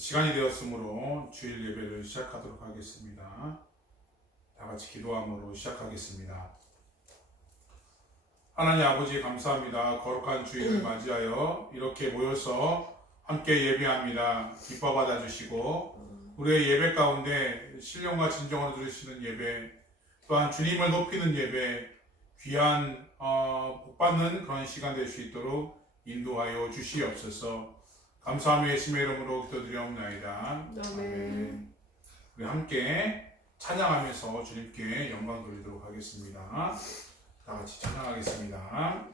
시간이 되었으므로 주일 예배를 시작하도록 하겠습니다. 다 같이 기도함으로 시작하겠습니다. 하나님 아버지 감사합니다. 거룩한 주일을 맞이하여 이렇게 모여서 함께 예배합니다. 기뻐 받아주시고 우리의 예배 가운데 신령과 진정으로 들으시는 예배, 또한 주님을 높이는 예배, 귀한 복받는 그런 시간 될 수 있도록 인도하여 주시옵소서. 감사함의 예수님의 이름으로 기도드리옵나이다. 아멘. 우리 함께 찬양하면서 주님께 영광 돌리도록 하겠습니다. 다 같이 찬양하겠습니다.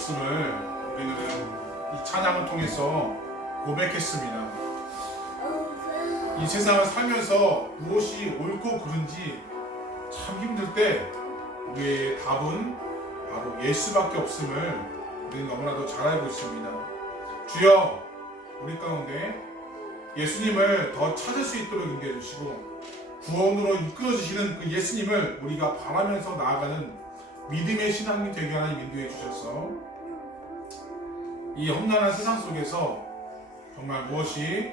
없음을 우리는 이 찬양을 통해서 고백했습니다. 이 세상을 살면서 무엇이 옳고 그른지 참 힘들 때 우리의 답은 바로 예수밖에 없음을 우리는 너무나도 잘 알고 있습니다. 주여, 우리 가운데 예수님을 더 찾을 수 있도록 인도해 주시고 구원으로 이끌어 주시는 그 예수님을 우리가 바라면서 나아가는 믿음의 신앙이 되게 하나님 인도해 주셔서 이 험난한 세상 속에서 정말 무엇이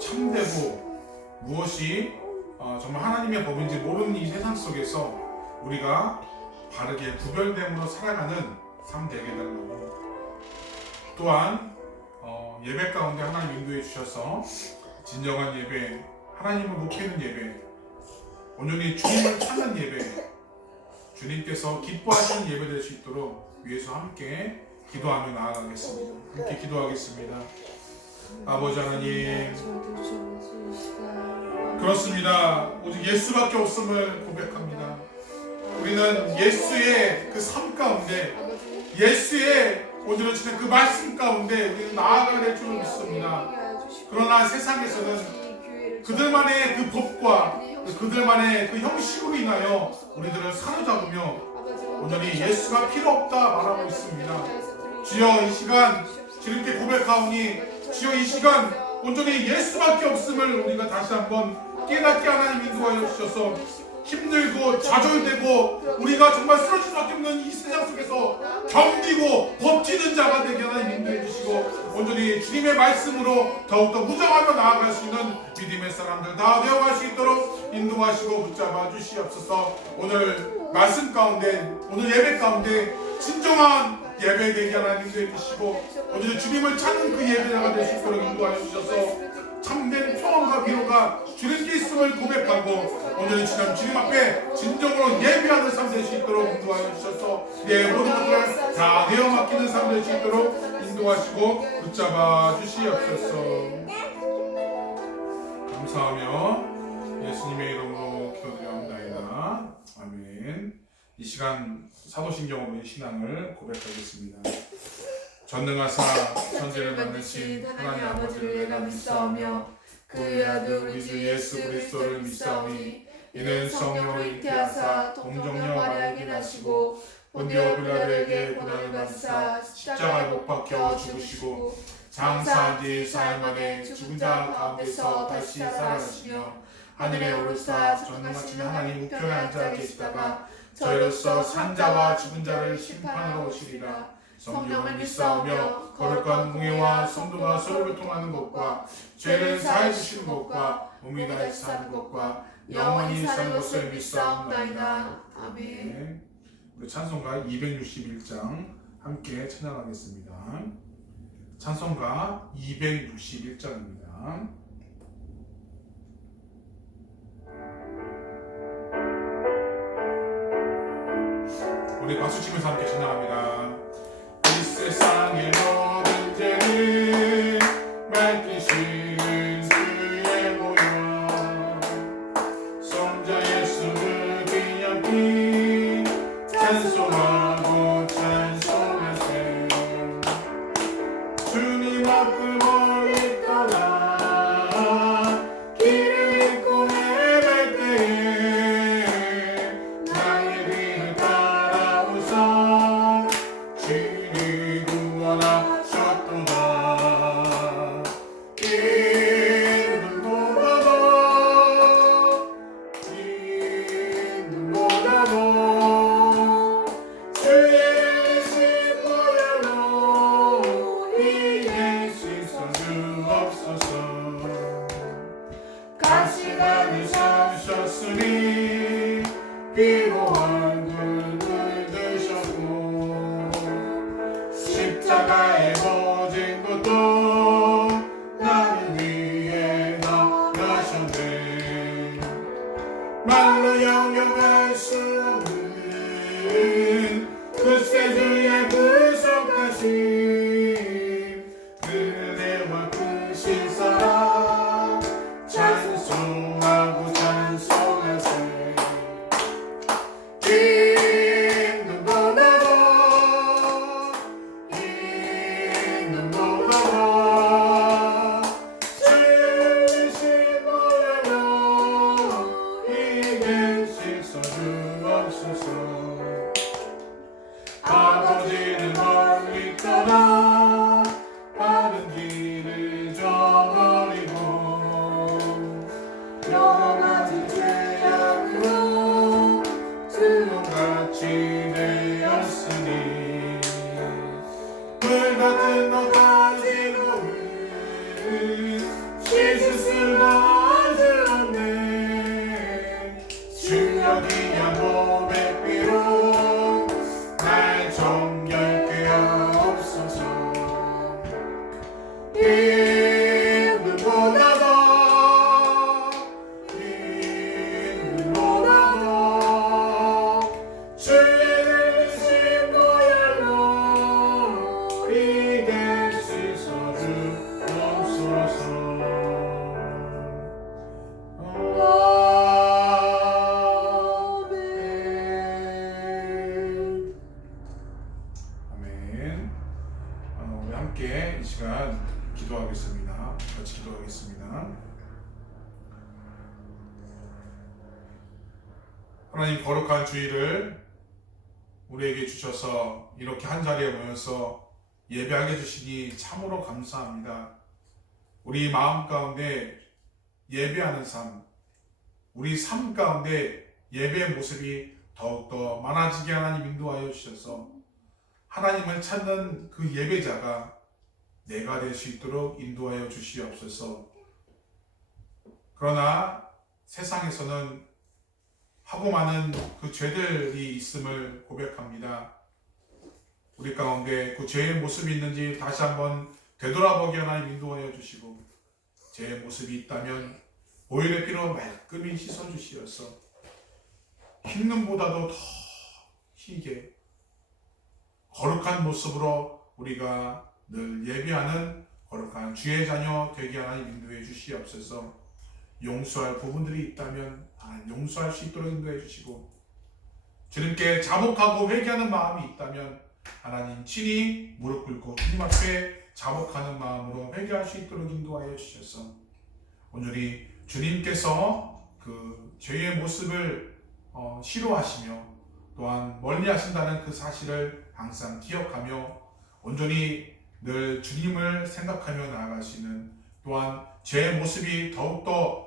참되고 무엇이 정말 하나님의 법인지 모르는 이 세상 속에서 우리가 바르게 구별됨으로 살아가는 삶 되게 해달라고, 또한 예배 가운데 하나님 인도해 주셔서 진정한 예배, 하나님을 높이는 예배, 온전히 주님을 찾는 예배, 주님께서 기뻐하시는 예배 될 수 있도록 위해서 함께 기도하며 나아가겠습니다. 함께 기도하겠습니다. 아버지 하나님, 그렇습니다. 오직 예수밖에 없음을 고백합니다. 우리는 예수의 그 삶 가운데, 예수의 온전하시는 그 말씀 가운데 우리는 나아가야 될 줄을 믿습니다. 그러나 세상에서는 그들만의 그 법과 그들만의 그 형식으로 인하여 우리들을 사로잡으며 온전히 예수가 필요 없다 말하고 있습니다. 주여, 이 시간 주님께 고백하오니 주여, 이 시간 온전히 예수밖에 없음을 우리가 다시 한번 깨닫게 하나님 인도하여 주셔서 힘들고 좌절되고 우리가 정말 쓰러질 수밖에 없는 이 세상 속에서 견디고 버티는 자가 되게 하나님 인도해 주시고 온전히 주님의 말씀으로 더욱더 무장하며 나아갈 수 있는 믿음의 사람들 다 되어갈 수 있도록 인도하시고 붙잡아 주시옵소서. 오늘 말씀 가운데, 오늘 예배 가운데 진정한 예배 되게 하나님 인도해 주시고 온전히 주님을 찾는 그 예배자가 될 수 있도록 인도하여 주셔서 참된 평안과 위로가 주님께 있음을 고백하고 오늘 지난 주님 앞에 진정으로 예배하는 삶 될 수 있도록 인도하여 주셔서 내 모든 것들을 다 내어 맡기는 삶 될 수 있도록 인도하시고 붙잡아 주시옵소서. 감사하며 예수님의 이름으로 기도드려옵나이다. 아멘. 이 시간 사도신경으로 신앙을 고백하겠습니다. 전능하사 천지를 만드신 하나님 아버지를 내가 믿사오며 그의 아들 우리 주 예수 그리스도를 믿사오니 이는 성령으로 잉태하사 동정녀 마리아에게 나시고 본디오 빌라도에게 고난을 받으사 십자가에 못 박혀 죽으시고 장사한 지 사흘 만에 죽은 자 가운데서 다시 살아나시며 하늘에 오르사 전능하신 하나님 우편에 앉아 계시다가 저희로서 산 자와 죽은 자를 심판하러 오시리라. 성령을 믿사오며 거룩한 공예와 성도가 서로 교통하는 것과 죄를 사해 주시는 것과 몸이 다시 사는 것과 영원히 사는 것을 믿사옵나이다. 아멘. 우리 찬송가 261장 함께 찬양하겠습니다. 찬송가 261장입니다. 우리 박수 치면서 함께 찬양합니다. 이 세상의 모든 죄를 맡기시는 주의 모여 성자 예수를 기념히 찬송하고 찬송하세. 주님 앞을 멀리 떠나 길을 잃고 헤맬 때에 나의 뒤를 따라오사 주를 구원하셨도다. 이름보다도 주의 이신 보혈로 이길 수 있어. 함께 이 시간 기도하겠습니다. 같이 기도하겠습니다. 하나님, 거룩한 주일을 우리에게 주셔서 이렇게 한 자리에 모여서 예배하게 해주시니 참으로 감사합니다. 우리 마음 가운데 예배하는 삶, 우리 삶 가운데 예배의 모습이 더욱더 많아지게 하나님 인도하여 주셔서 하나님을 찾는 그 예배자가 내가 될 수 있도록 인도하여 주시옵소서. 그러나 세상에서는 하고 많은 그 죄들이 있음을 고백합니다. 우리 가운데 그 죄의 모습이 있는지 다시 한번 되돌아보게 하나님 인도하여 주시고, 죄의 모습이 있다면 보혈의 피로 말끔히 씻어 주시어서 흰눈보다도 더 희게 거룩한 모습으로 우리가 늘 예배하는 거룩한 주의 자녀 되게 하나님 인도해 주시옵소서. 용서할 부분들이 있다면 용서할 수 있도록 인도해 주시고, 주님께 자복하고 회개하는 마음이 있다면 하나님 친히 무릎 꿇고 주님 앞에 자복하는 마음으로 회개할 수 있도록 인도하여 주셔서 오늘이 주님께서 그 죄의 모습을 싫어하시며 또한 멀리 하신다는 그 사실을 항상 기억하며 온전히 늘 주님을 생각하며 나아가시는, 또한 죄의 모습이 더욱더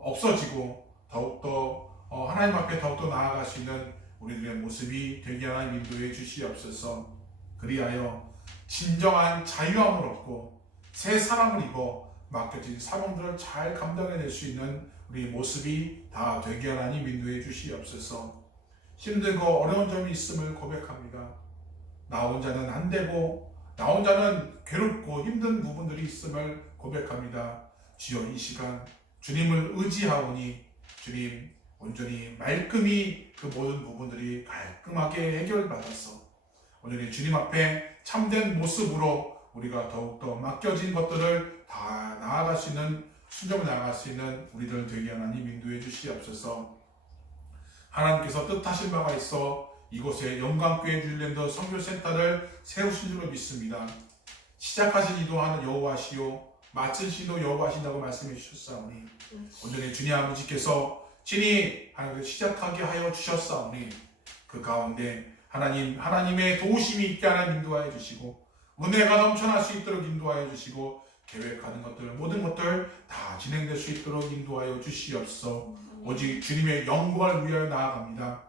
없어지고 더욱더 하나님 앞에 더욱더 나아가시는 우리들의 모습이 되게 하나님 인도해 주시옵소서. 그리하여 진정한 자유함을 얻고 새 사람을 입어 맡겨진 사명들을 잘 감당해낼 수 있는 우리 모습이 다 되게 하나님 인도해 주시옵소서. 힘들고 어려운 점이 있음을 고백합니다. 나 혼자는 안 되고 나 혼자는 괴롭고 힘든 부분들이 있음을 고백합니다. 주여, 이 시간 주님을 의지하오니 주님 온전히 말끔히 그 모든 부분들이 깔끔하게 해결받아서 오늘의 주님 앞에 참된 모습으로 우리가 더욱더 맡겨진 것들을 다 나아갈 수 있는, 순종을 나아갈 수 있는 우리들 되게 하나님 인도해 주시옵소서. 하나님께서 뜻하신 바가 있어 이곳에 영광교회 뉴질랜드 선교센터를 세우신 줄로 믿습니다. 시작하신 이도 하는 여호와시요 마치시도 여호와신다고 말씀해 주셨사오니 온전히 주님 아버지께서 친히 하나님을 시작하게 하여 주셨사오니 그 가운데 하나님의 도우심이 있게 하나님 인도하여 주시고 은혜가 넘쳐날 수 있도록 인도하여 주시고 계획하는 것들 모든 것들 다 진행될 수 있도록 인도하여 주시옵소서. 오직 주님의 영광을 위하여 나아갑니다.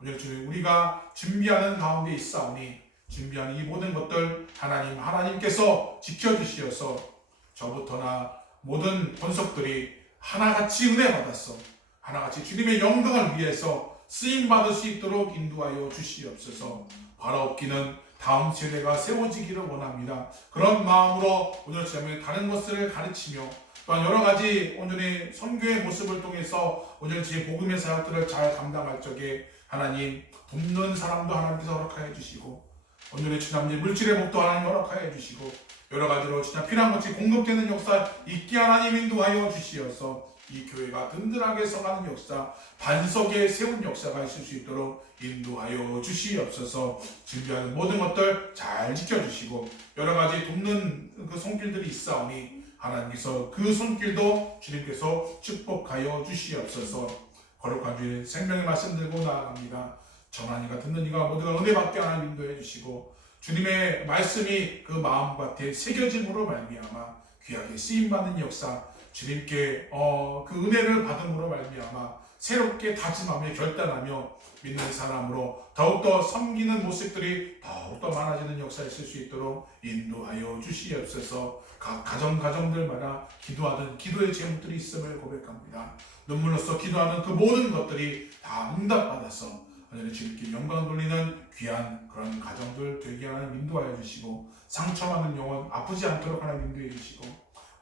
오늘 주님, 우리가 준비하는 가운데 있사오니 준비하는 이 모든 것들 하나님께서 지켜주시어서 저부터나 모든 권속들이 하나같이 은혜 받았어 하나같이 주님의 영광을 위해서 쓰임받을 수 있도록 인도하여 주시옵소서. 바라옵기는 다음 세대가 세워지기를 원합니다. 그런 마음으로 오늘 저녁에 다른 것을 가르치며 또한 여러 가지 오늘의 선교의 모습을 통해서 오늘 제 복음의 사역들을 잘 감당할 적에 하나님 돕는 사람도 하나님께서 허락하여 주시고 오늘의 주남님 물질의 복도 하나님 허락하여 주시고 여러 가지로 진짜 필요한 것이 공급되는 역사 있게 하나님 인도하여 주시어서 이 교회가 든든하게 서가는 역사, 반석에 세운 역사가 있을 수 있도록 인도하여 주시옵소서. 준비하는 모든 것들 잘 지켜주시고 여러 가지 돕는 그 손길들이 있사오니 하나님께서 그 손길도 주님께서 축복하여 주시옵소서. 거룩한 주의 생명의 말씀 들고 나아갑니다. 전하니가 듣는 이가 모두가 은혜 받게 하나님 인도해 주시고 주님의 말씀이 그 마음밭에 새겨짐으로 말미암아 귀하게 쓰임받는 역사, 주님께 그 은혜를 받음으로 말미암아 새롭게 다짐하며 결단하며 믿는 사람으로 더욱더 섬기는 모습들이 더욱더 많아지는 역사에 있을 수 있도록 인도하여 주시옵소서. 각 가정들마다 기도하던 기도의 제목들이 있음을 고백합니다. 눈물로써 기도하는 그 모든 것들이 다 응답받아서 하나님 주님께 영광 돌리는 귀한 그런 가정들 되게 하나님 인도하여 주시고 상처받는 영혼 아프지 않도록 하나님 인도해 주시고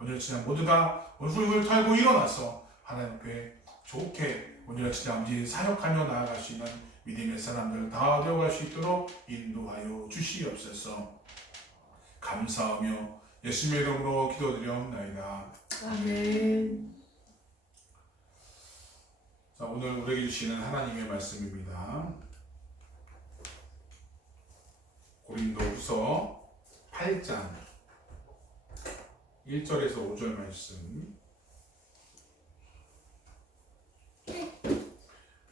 오늘 진짜 모두가 훌훌 털고 일어나서 하나님 앞에 좋게 오늘 진짜 아버지 사역하며 나아갈 수 있는 믿음의 사람들 다 되어갈 수 있도록 인도하여 주시옵소서. 감사하며 예수님의 이름으로 기도드리옵나이다. 아멘. 자, 오늘 우리에게 주시는 하나님의 말씀입니다. 고린도후서 8장 1절에서 5절 말씀.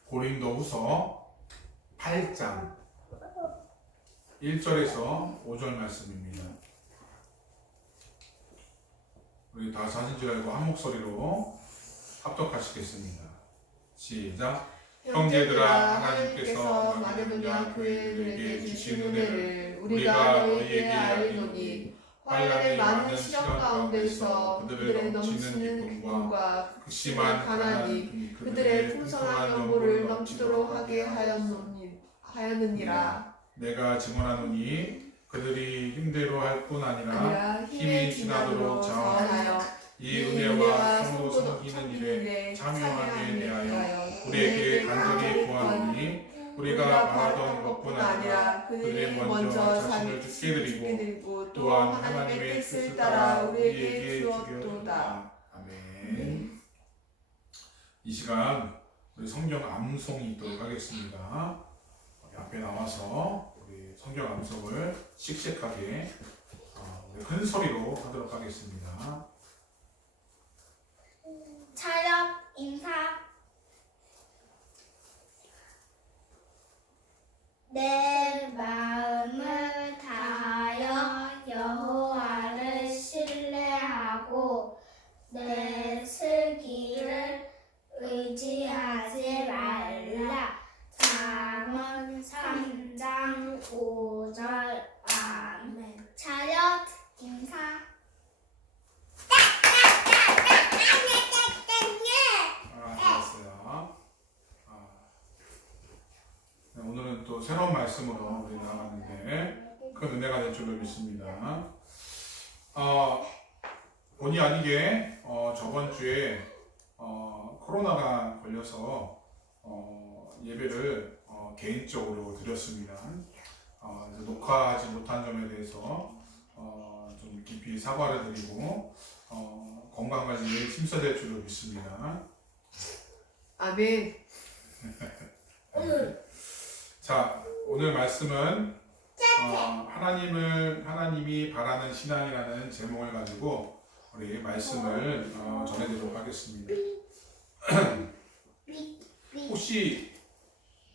고린도후서 8장 1절에서 5절 말씀입니다. 우리 다 사진 줄 알고 한 목소리로 합독하시겠습니다. 시작. 형제들아, 하나님께서 마게도냐 교회들에게 주신 은혜를 우리가 너희에게 알리노니 환난의 많은 시련 가운데서 그들의 넘치는 기쁨과 극심한 가난이 그들의 풍성한 연보를 넘치도록 하게 하였느니라. 내가 증언하노니 그들이 힘대로 할 뿐 아니라 힘이 지나도록 자원하여 이 은혜와 성도 섬기는 일에 참여하게 대하여 우리에게 간절히 구하노니 우리가 바라던 것뿐 아니라 그들이 먼저 자신을 죽게 드리고 또한 하나님의 뜻을 따라 우리에게 주었도다. 아멘. 이 시간 우리 성경 암송이 있도록 하겠습니다. 앞에 나와서 우리 성경 암송을 씩씩하게 큰 소리로 하도록 하겠습니다. 차렷 인사. 내 마음을 다하여 여호와를 신뢰하고 내 슬기를 의지하지 말라. 잠언 3장 5절. 아멘. 차렷 인사. 오늘은 또 새로운 말씀으로 우리 나갔는데 큰 은혜가 될 줄로 믿습니다. 본의 아니게 저번 주에 코로나가 걸려서 예배를 개인적으로 드렸습니다. 그래서 녹화하지 못한 점에 대해서 좀 깊이 사과를 드리고 건강관리에 힘써야 될 줄로 믿습니다. 아멘. 자, 오늘 말씀은 하나님이 바라는 신앙이라는 제목을 가지고 우리 말씀을 전해드리도록 하겠습니다. 혹시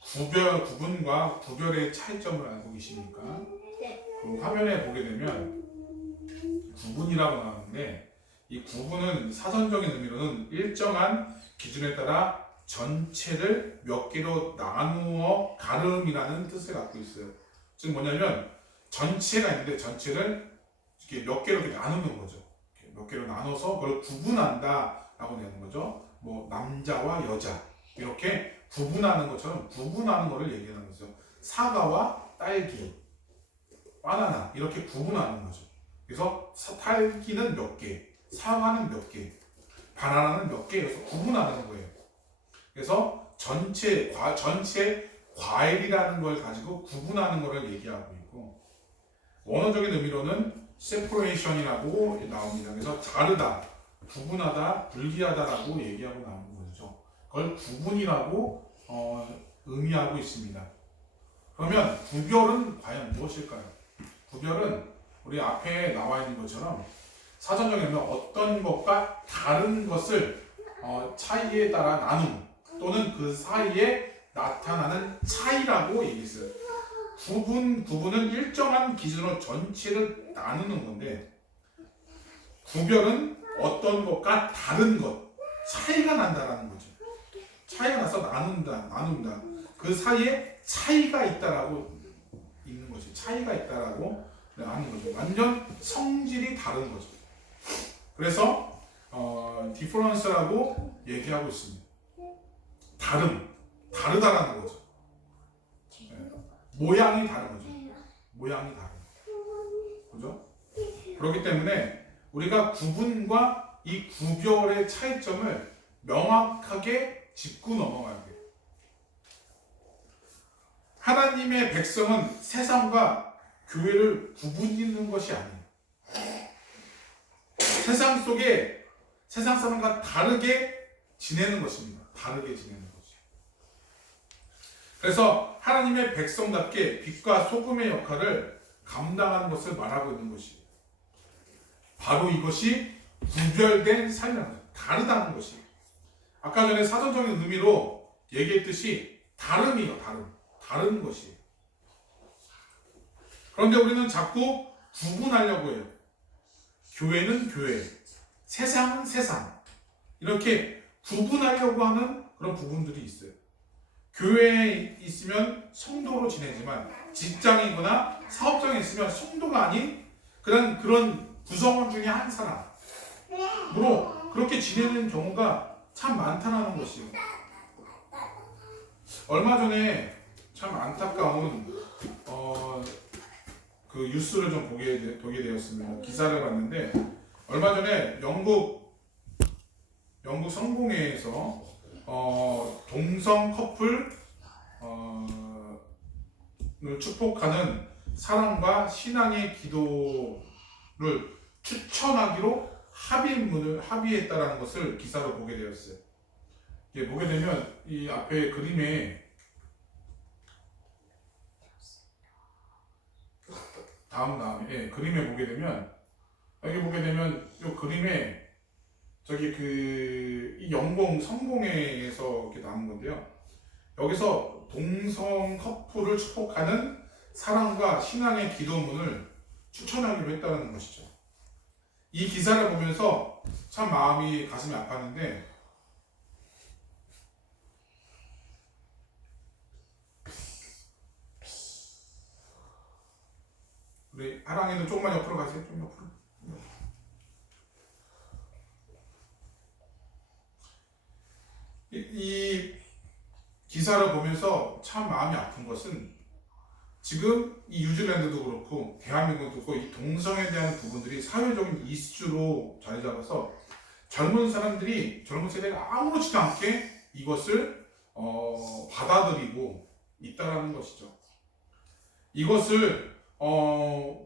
구분과 구별의 차이점을 알고 계십니까? 네. 그 화면에 보게 되면 구분이라고 나오는데 이 구분은 사전적인 의미로는 일정한 기준에 따라 전체를 몇 개로 나누어 가름이라는 뜻을 갖고 있어요. 즉 뭐냐면 전체가 있는데 전체를 이렇게 몇 개로 이렇게 나누는 거죠. 몇 개로 나눠서 그걸 구분한다라고 내는 거죠. 뭐 남자와 여자 이렇게 구분하는 것처럼 구분하는 것을 얘기하는 거죠. 사과와 딸기, 바나나 이렇게 구분하는 거죠. 그래서 딸기는 몇 개, 사과는 몇 개, 바나나는 몇 개, 그래서 구분하는 거예요. 그래서 전체 과일이라는 걸 가지고 구분하는 것을 얘기하고 있고 원어적인 의미로는 separation이라고 나옵니다. 그래서 다르다, 구분하다, 분리하다라고 얘기하고 나오는 거죠. 그걸 구분이라고 의미하고 있습니다. 그러면 구별은 과연 무엇일까요? 구별은 우리 앞에 나와 있는 것처럼 사전적인 의미는 어떤 것과 다른 것을 차이에 따라 나눔 또는 그 사이에 나타나는 차이라고 얘기했어요. 구분은 일정한 기준으로 전체를 나누는 건데 구별은 어떤 것과 다른 것, 차이가 난다라는 거죠. 차이가 나서 나눈다. 그 사이에 차이가 있다라고 있는 거죠. 차이가 있다라고 하는 거죠. 완전 성질이 다른 거죠. 그래서 difference라고 얘기하고 있습니다. 다르다라는 거죠. 네. 모양이 다른 거죠. 모양이 다른 거죠. 그죠? 그렇기 때문에 우리가 구분과 이 구별의 차이점을 명확하게 짚고 넘어가야 돼요. 하나님의 백성은 세상과 교회를 구분짓는 것이 아니에요. 세상 속에 세상 사람과 다르게 지내는 것입니다. 다르게 지내는 거죠. 그래서 하나님의 백성답게 빛과 소금의 역할을 감당하는 것을 말하고 있는 것이에요. 바로 이것이 구별된 삶이라는 거예요. 다르다는 것이에요. 아까 전에 사전적인 의미로 얘기했듯이 다름이에요. 다른 것이에요. 그런데 우리는 자꾸 구분하려고 해요. 교회는 교회, 세상은 세상. 이렇게 구분하려고 하는 그런 부분들이 있어요. 교회에 있으면 성도로 지내지만 직장이거나 사업장에 있으면 성도가 아닌 그런 구성원 중에 한 사람으로 그렇게 지내는 경우가 참 많다는 것이에요. 얼마 전에 참 안타까운 그 뉴스를 좀 보게 되었습니다. 기사를 봤는데 얼마 전에 영국 성공회에서 동성 커플 를 축복하는 사랑과 신앙의 기도를 추천하기로 합의했다라는 것을 기사로 보게 되었어요. 이게 보게 되면 이 앞에 그림에 다음에 그림에 보게 되면 여기 보게 되면 이 그림에 저기 이 영공 성공회에서 이렇게 나온 건데요. 여기서 동성 커플을 축복하는 사랑과 신앙의 기도문을 추천하기로 했다는 것이죠. 이 기사를 보면서 참 가슴이 아팠는데 우리 하랑이도 조금만 옆으로 가세요. 좀 옆으로. 이 기사를 보면서 참 마음이 아픈 것은 지금 이 뉴질랜드도 그렇고 대한민국도 그렇고 이 동성에 대한 부분들이 사회적인 이슈로 자리 잡아서 젊은 세대가 아무렇지도 않게 이것을 받아들이고 있다라는 것이죠. 이것을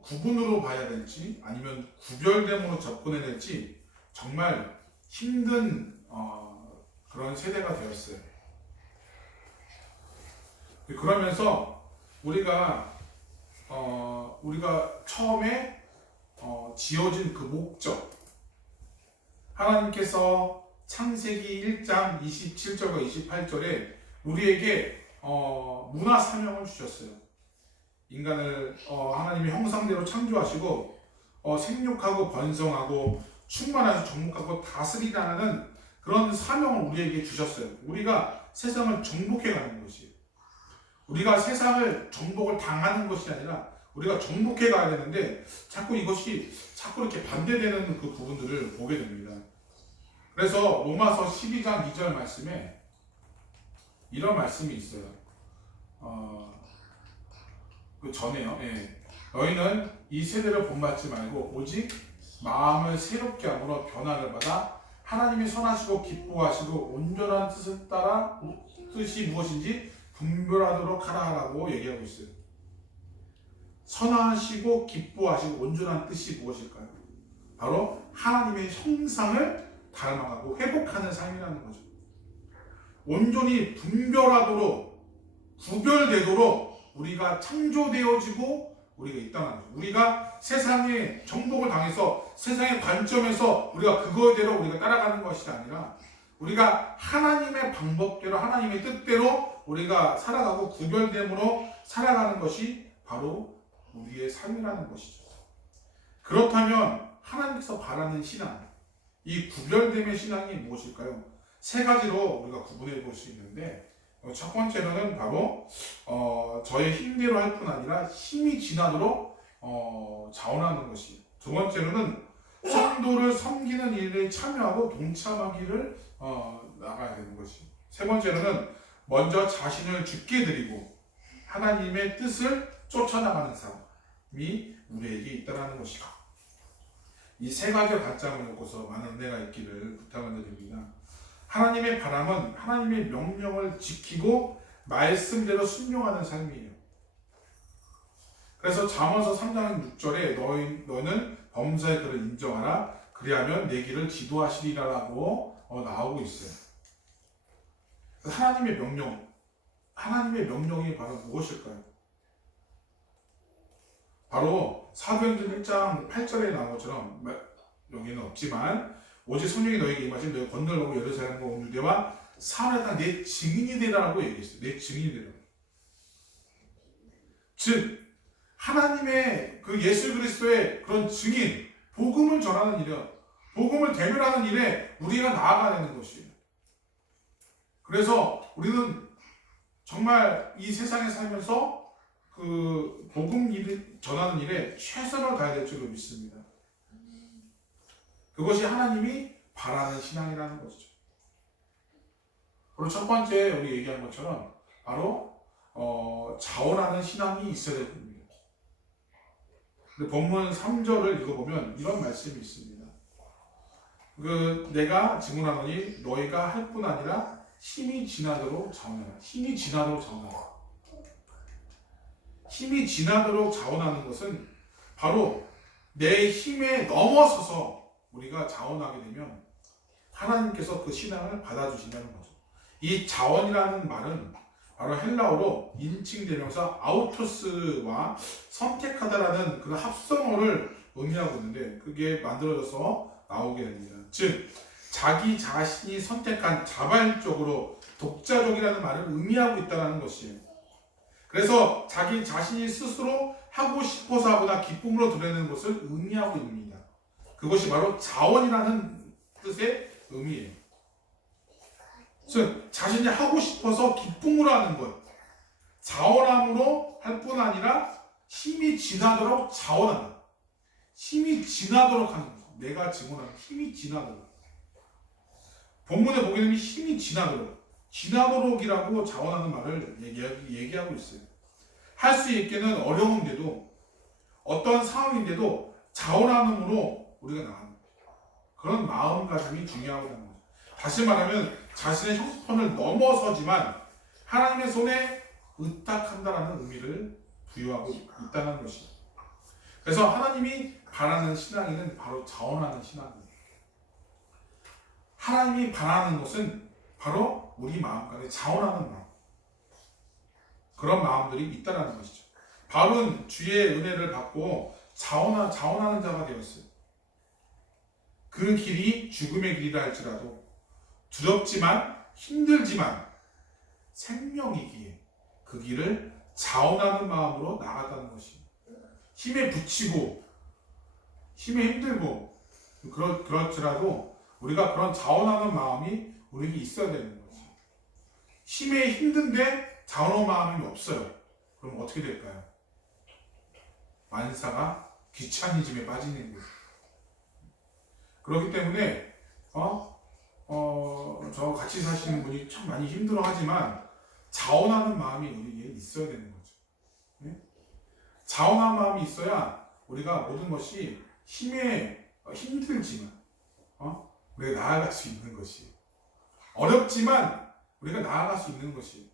구분으로 봐야 될지 아니면 구별됨으로 접근해야 될지 정말 힘든 그런 세대가 되었어요. 그러면서 우리가 처음에 지어진 그 목적, 하나님께서 창세기 1장 27절과 28절에 우리에게 문화 사명을 주셨어요. 인간을 하나님의 형상대로 창조하시고 생육하고 번성하고 충만하고 정복하고 다스리라는 그런 사명을 우리에게 주셨어요. 우리가 세상을 정복해가는 것이에요. 우리가 세상을 정복을 당하는 것이 아니라 우리가 정복해 가야 되는데 자꾸 이렇게 반대되는 그 부분들을 보게 됩니다. 그래서 로마서 12장 2절 말씀에 이런 말씀이 있어요. 그 전에요. 너희는 이 세대를 본받지 말고 오직 마음을 새롭게 함으로 변화를 받아 하나님이 선하시고 기뻐하시고 온전한 뜻을 따라 뜻이 무엇인지 분별하도록 하라고 얘기하고 있어요. 선하시고 기뻐하시고 온전한 뜻이 무엇일까요? 바로 하나님의 형상을 닮아가고 회복하는 삶이라는 거죠. 온전히 분별하도록 구별되도록 우리가 창조되어지고 우리가 있다는 거죠. 우리가 세상에 정복을 당해서 세상의 관점에서 우리가 그거대로 우리가 따라가는 것이 아니라 우리가 하나님의 방법대로 하나님의 뜻대로 우리가 살아가고 구별됨으로 살아가는 것이 바로 우리의 삶이라는 것이죠. 그렇다면 하나님께서 바라는 신앙, 이 구별됨의 신앙이 무엇일까요? 세 가지로 우리가 구분해 볼 수 있는데 첫 번째로는 바로 저의 힘대로 할 뿐 아니라 힘이 지나도록 자원하는 것이에요. 두 번째로는 성도를 섬기는 일에 참여하고 동참하기를 나가야 되는 것이에요. 세 번째로는 먼저 자신을 주께 드리고 하나님의 뜻을 쫓아나가는 삶이 우리에게 있다는 것이다. 이 세 가지 관점을 놓고서 많은 은혜가 있기를 부탁을 드립니다. 하나님의 바람은 하나님의 명령을 지키고 말씀대로 순종하는 삶이에요. 그래서 잠언서 3장 6절에 너는 범사의 그를 인정하라 그리하면 내 길을 지도하시리라라고 나오고 있어요. 하나님의 명령이 바로 무엇일까요? 바로 사도행전 1장 8절에 나온 것처럼 여기는 없지만 오직 성령이 너에게 임하시면 너희 건널고 예루살렘과 온 유대와 사마리아 땅 내 증인이 되라고 얘기했어요. 내 증인이 되라. 즉 하나님의 그 예수 그리스도의 그런 증인, 복음을 전하는 일이야. 복음을 대면하는 일에 우리가 나아가야 되는 것이에요. 그래서 우리는 정말 이 세상에 살면서 그 복음 일을 전하는 일에 최선을 다해야 될 줄로 믿습니다. 그것이 하나님이 바라는 신앙이라는 것이죠. 그리고 첫 번째 우리 얘기한 것처럼 바로 자원하는 신앙이 있어야 됩니다. 근데 본문 3절을 읽어보면 이런 말씀이 있습니다. 내가 증언하노니 너희가 할 뿐 아니라 힘이 지나도록 자원하라. 힘이 지나도록 자원하라. 힘이 지나도록 자원하는 것은 바로 내 힘에 넘어서서 우리가 자원하게 되면 하나님께서 그 신앙을 받아주신다는 거죠. 이 자원이라는 말은 바로 헬라어로 인칭대명사 아우토스와 선택하다라는 그런 합성어를 의미하고 있는데 그게 만들어져서 나오게 됩니다. 즉 자기 자신이 선택한 자발적으로 독자적이라는 말을 의미하고 있다는 것이에요. 그래서 자기 자신이 스스로 하고 싶어서 하거나 기쁨으로 드러내는 것을 의미하고 있습니다. 그것이 바로 자원이라는 뜻의 의미예요. 즉 자신이 하고 싶어서 기쁨으로 하는 것, 자원함으로 할 뿐 아니라 힘이 지나도록 자원한다. 힘이 지나도록 하는 것. 내가 증언하는 힘이 지나도록. 본문에 보게 되면 힘이 지나도록, 지나도록이라고 자원하는 말을 얘기하고 있어요. 할 수 있게는 어려운데도 어떤 상황인데도 자원함으로 우리가 나가는 그런 마음가짐이 중요하다는 거죠. 다시 말하면 자신의 형편을 넘어서지만 하나님의 손에 의탁한다라는 의미를 부여하고 있다는 것이죠. 그래서 하나님이 바라는 신앙인은 바로 자원하는 신앙입니다. 하나님이 바라는 것은 바로 우리 마음 가운데 자원하는 마음, 그런 마음들이 있다는 것이죠. 바울은 주의 은혜를 받고 자원하는 자가 되었어요. 그 길이 죽음의 길이라 할지라도 두렵지만 힘들지만 생명이기에 그 길을 자원하는 마음으로 나갔다는 것입니다. 힘에 부치고 힘에 힘들고 그렇지라도 우리가 그런 자원하는 마음이 우리에게 있어야 되는 거죠. 힘에 힘든데 자원하는 마음이 없어요. 그럼 어떻게 될까요? 만사가 귀차니즘에 빠지는 거예요. 그렇기 때문에 저 같이 사시는 분이 참 많이 힘들어하지만 자원하는 마음이 우리에게 있어야 되는 거죠. 네? 자원하는 마음이 있어야 우리가 모든 것이 힘에 힘들지만 우리가 나아갈 수 있는 것이 어렵지만 우리가 나아갈 수 있는 것이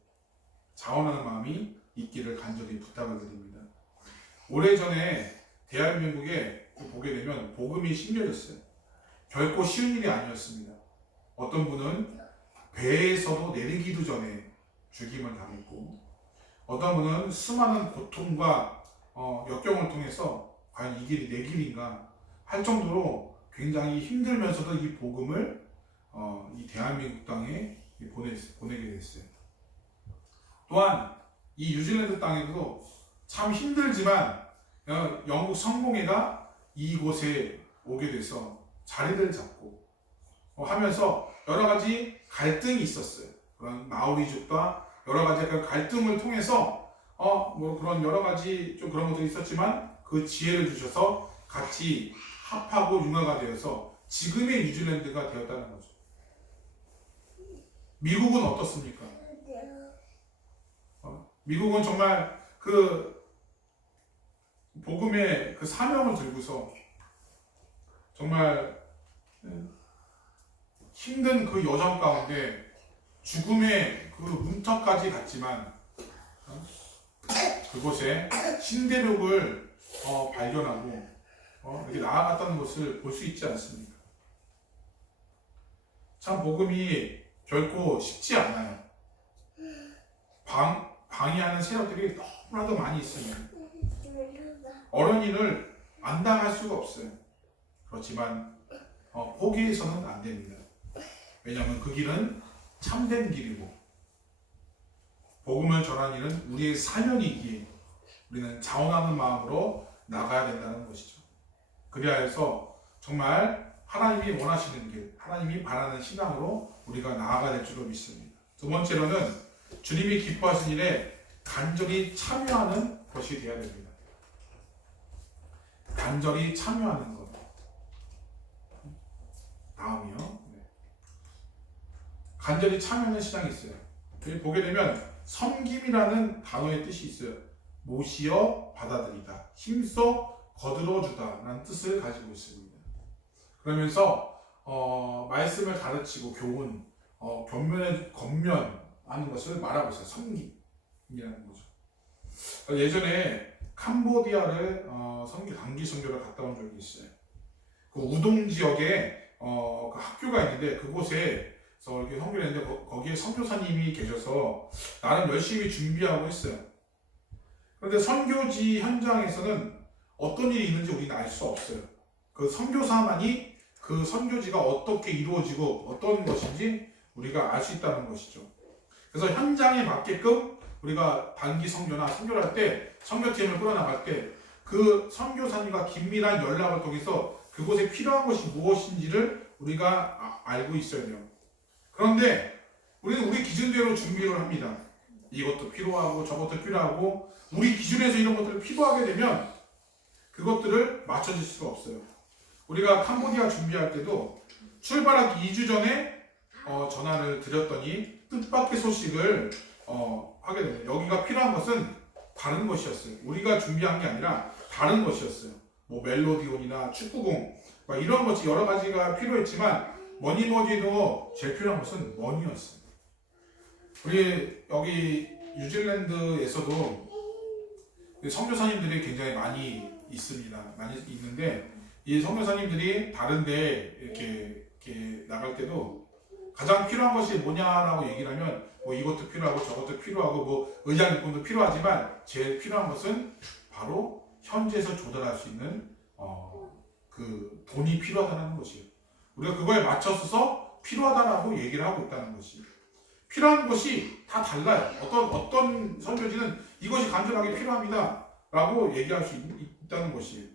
자원하는 마음이 있기를 간절히 부탁을 드립니다. 오래전에 대한민국에 보게 되면 복음이 심겨졌어요. 결코 쉬운 일이 아니었습니다. 어떤 분은 배에서도 내리기도 전에 죽임을 당했고 어떤 분은 수많은 고통과 역경을 통해서 과연 이 길이 내 길인가 할 정도로 굉장히 힘들면서도 이 복음을 이 대한민국 땅에 보내게 됐어요. 또한 이 뉴질랜드 땅에도 참 힘들지만 영국 성공회가 이곳에 오게 돼서 자리를 잡고 하면서 여러 가지 갈등이 있었어요. 그런 마오리족과 여러 가지 그 갈등을 통해서 그런 여러 가지 좀 그런 것들이 있었지만 그 지혜를 주셔서 같이 합하고 융화가 되어서 지금의 뉴질랜드가 되었다는 거죠. 미국은 어떻습니까? 미국은 정말 그 복음의 그 사명을 들고서 정말 힘든 그 여정 가운데 죽음의 그 문턱까지 갔지만 그곳에 신대륙을 발견하고 이렇게 나아갔다는 것을 볼 수 있지 않습니까? 참 복음이 결코 쉽지 않아요. 방해하는 세력들이 너무나도 많이 있으면 어린이를 안 당할 수가 없어요. 그렇지만 포기해서는 안 됩니다. 왜냐하면 그 길은 참된 길이고 복음을 전하는 일은 우리의 사명이기에 우리는 자원하는 마음으로 나가야 된다는 것이죠. 그래야 해서 정말 하나님이 원하시는 길, 하나님이 바라는 신앙으로 우리가 나아가야 될 줄로 믿습니다. 두 번째로는 주님이 기뻐하신 일에 간절히 참여하는 것이 되어야 됩니다. 간절히 참여하는 것. 다음이요. 네. 간절히 참여하는 신앙이 있어요. 여기 보게 되면 섬김이라는 단어의 뜻이 있어요. 모시어 받아들이다, 힘써 거들어주다 라는 뜻을 가지고 있습니다. 그러면서 말씀을 가르치고 교훈, 권면하는 것을 말하고 있어요. 섬김이라는 거죠. 예전에 캄보디아를 단기 선교를 갔다 온 적이 있어요. 그 우동 지역에 그 학교가 있는데 그곳에 이렇게 선교를 했는데 거기에 선교사님이 계셔서 나름 열심히 준비하고 했어요. 그런데 선교지 현장에서는 어떤 일이 있는지 우리는 알 수 없어요. 그 선교사만이 그 선교지가 어떻게 이루어지고 어떤 것인지 우리가 알 수 있다는 것이죠. 그래서 현장에 맞게끔 우리가 단기 선교나 선교를 할 때 선교팀을 끌어나갈 때 그 선교사님과 긴밀한 연락을 통해서 그곳에 필요한 것이 무엇인지를 우리가 알고 있어야 돼요. 그런데 우리는 우리 기준대로 준비를 합니다. 이것도 필요하고 저것도 필요하고 우리 기준에서 이런 것들을 필요하게 되면 그것들을 맞춰줄 수가 없어요. 우리가 캄보디아 준비할 때도 출발하기 2주 전에 전화를 드렸더니 뜻밖의 소식을 하게 됩니다. 여기가 필요한 것은 다른 것이었어요. 우리가 준비한 게 아니라 다른 것이었어요. 뭐 멜로디온이나 축구공 막 이런 것이 여러 가지가 필요했지만 뭐니 해도 제일 필요한 것은 머니였어요. 우리 여기 뉴질랜드에서도 선교사님들이 굉장히 많이 있습니다. 많이 있는데 이 선교사님들이 다른데 이렇게 나갈 때도 가장 필요한 것이 뭐냐라고 얘기를 하면 뭐 이것도 필요하고 저것도 필요하고 뭐 의장육군도 필요하지만 제일 필요한 것은 바로 현지에서 조달할 수 있는 그 돈이 필요하다는 것이에요. 우리가 그거에 맞춰서 필요하다라고 얘기를 하고 있다는 것이 필요한 것이 다 달라요. 어떤 선교지는 이것이 간절하게 필요합니다 라고 얘기할 수 있다는 것이에요.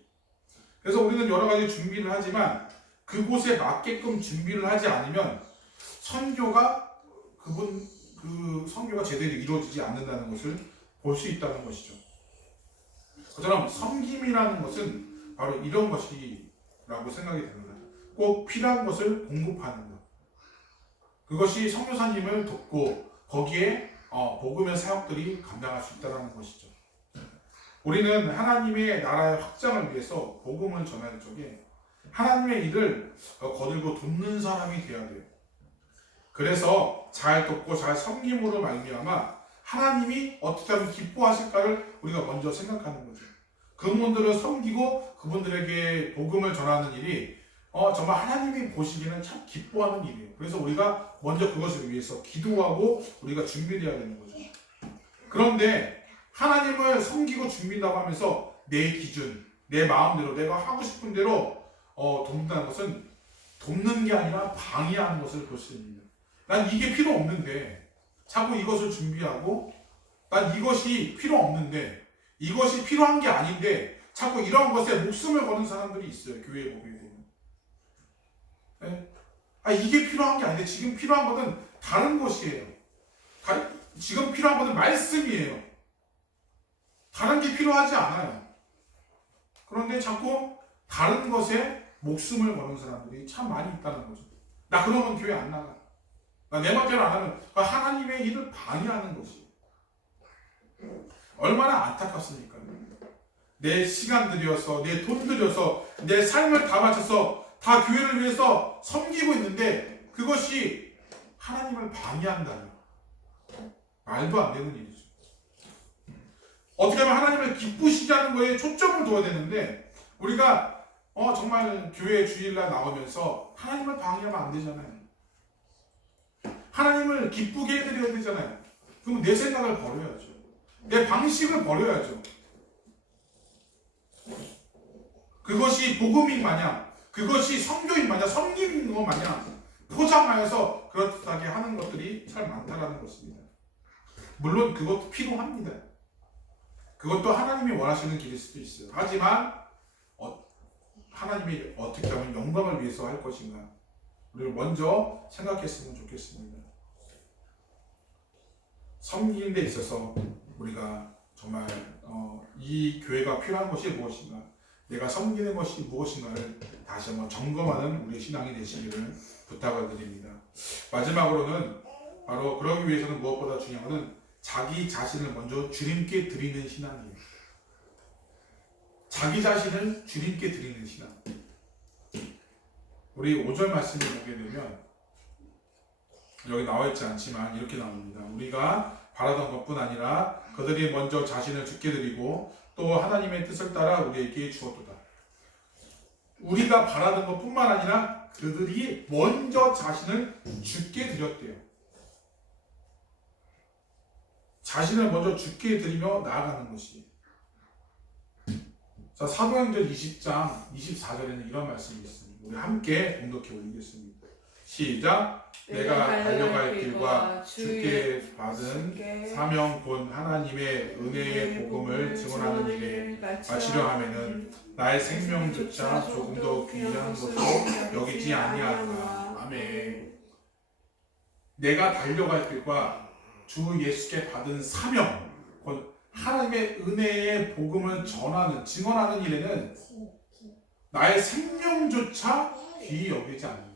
그래서 우리는 여러 가지 준비를 하지만 그곳에 맞게끔 준비를 하지 않으면 선교가 선교가 제대로 이루어지지 않는다는 것을 볼 수 있다는 것이죠. 그처럼 섬김이라는 것은 바로 이런 것이라고 생각이 됩니다. 꼭 필요한 것을 공급하는 것. 그것이 선교사님을 돕고 거기에 복음의 사역들이 감당할 수 있다는 것이죠. 우리는 하나님의 나라의 확장을 위해서 복음을 전할 적에 하나님의 일을 거들고 돕는 사람이 되어야 돼요. 그래서 잘 돕고 잘 섬김으로 말미암아 하나님이 어떻게 하면 기뻐하실까를 우리가 먼저 생각하는 거죠. 그분들을 섬기고 그분들에게 복음을 전하는 일이 정말 하나님이 보시기에는 참 기뻐하는 일이에요. 그래서 우리가 먼저 그것을 위해서 기도하고 우리가 준비되어야 되는 거죠. 그런데 하나님을 섬기고 준비한다고 하면서 내 기준, 내 마음대로 내가 하고 싶은 대로 돕는다는 것은 돕는 게 아니라 방해하는 것을 볼 수 있습니다. 난 이게 필요 없는데 자꾸 이것을 준비하고 난 이것이 필요 없는데 이것이 필요한 게 아닌데 자꾸 이런 것에 목숨을 거는 사람들이 있어요. 교회에 보게 되면. 네? 이게 필요한 게 아닌데 지금 필요한 것은 다른 것이에요. 지금 필요한 것은 말씀이에요. 다른 게 필요하지 않아요. 그런데 자꾸 다른 것에 목숨을 거는 사람들이 참 많이 있다는 거죠. 나 그러면 교회 안 나가. 나 내 맘대로 안 하면 하나님의 일을 방해하는 것이 얼마나 안타깝습니까? 내 시간 들여서 내 돈 들여서 내 삶을 다 바쳐서 다 교회를 위해서 섬기고 있는데 그것이 하나님을 방해한다니 말도 안 되는 일이죠. 어떻게 하면 하나님을 기쁘시게 하는 거에 초점을 둬야 되는데 우리가 정말 교회 주일날 나오면서 하나님을 방해하면 안 되잖아요. 하나님을 기쁘게 해드려야 되잖아요. 그럼 내 생각을 버려야죠. 내 방식을 버려야죠. 그것이 복음인 마냥, 그것이 성교인 마냥, 섬김인 것 마냥 포장하여서 그렇게 하는 것들이 참 많다라는 것입니다. 물론 그것도 필요합니다. 그것도 하나님이 원하시는 길일 수도 있어요. 하지만 하나님이 어떻게 하면 영광을 위해서 할 것인가, 우리를 먼저 생각했으면 좋겠습니다. 섬기는 데 있어서 우리가 정말 이 교회가 필요한 것이 무엇인가, 내가 섬기는 것이 무엇인가를 다시 한번 점검하는 우리의 신앙이 되시기를 부탁을 드립니다. 마지막으로는 바로 그러기 위해서는 무엇보다 중요한 것은 자기 자신을 먼저 주님께 드리는 신앙이에요. 자기 자신을 주님께 드리는 신앙. 우리 5절 말씀을 보게 되면 여기 나와 있지 않지만 이렇게 나옵니다. 우리가 바라던 것뿐 아니라 그들이 먼저 자신을 주께 드리고 또 하나님의 뜻을 따라 우리에게 주었도다. 우리가 바라던 것뿐만 아니라 그들이 먼저 자신을 주께 드렸대요. 자신을 먼저 주께 드리며 나아가는 것이. 자, 사도행전 20장 24절에는 이런 말씀이 있습니다. 우리 함께 공독해 올리겠습니다. 시작. 내가 달려갈 길과 주께 받은 사명 곧 하나님의 은혜의 복음을 증언하는 일에 마치려 하면은 나의 생명조차 조금 더 귀한 것으로 여기지 아니하노라. 아멘. 내가 달려갈 길과 주 예수께 받은 사명 곧 하나님의 은혜의 복음을 전하는, 증언하는 일에는 나의 생명조차 귀히 여기지 않는다.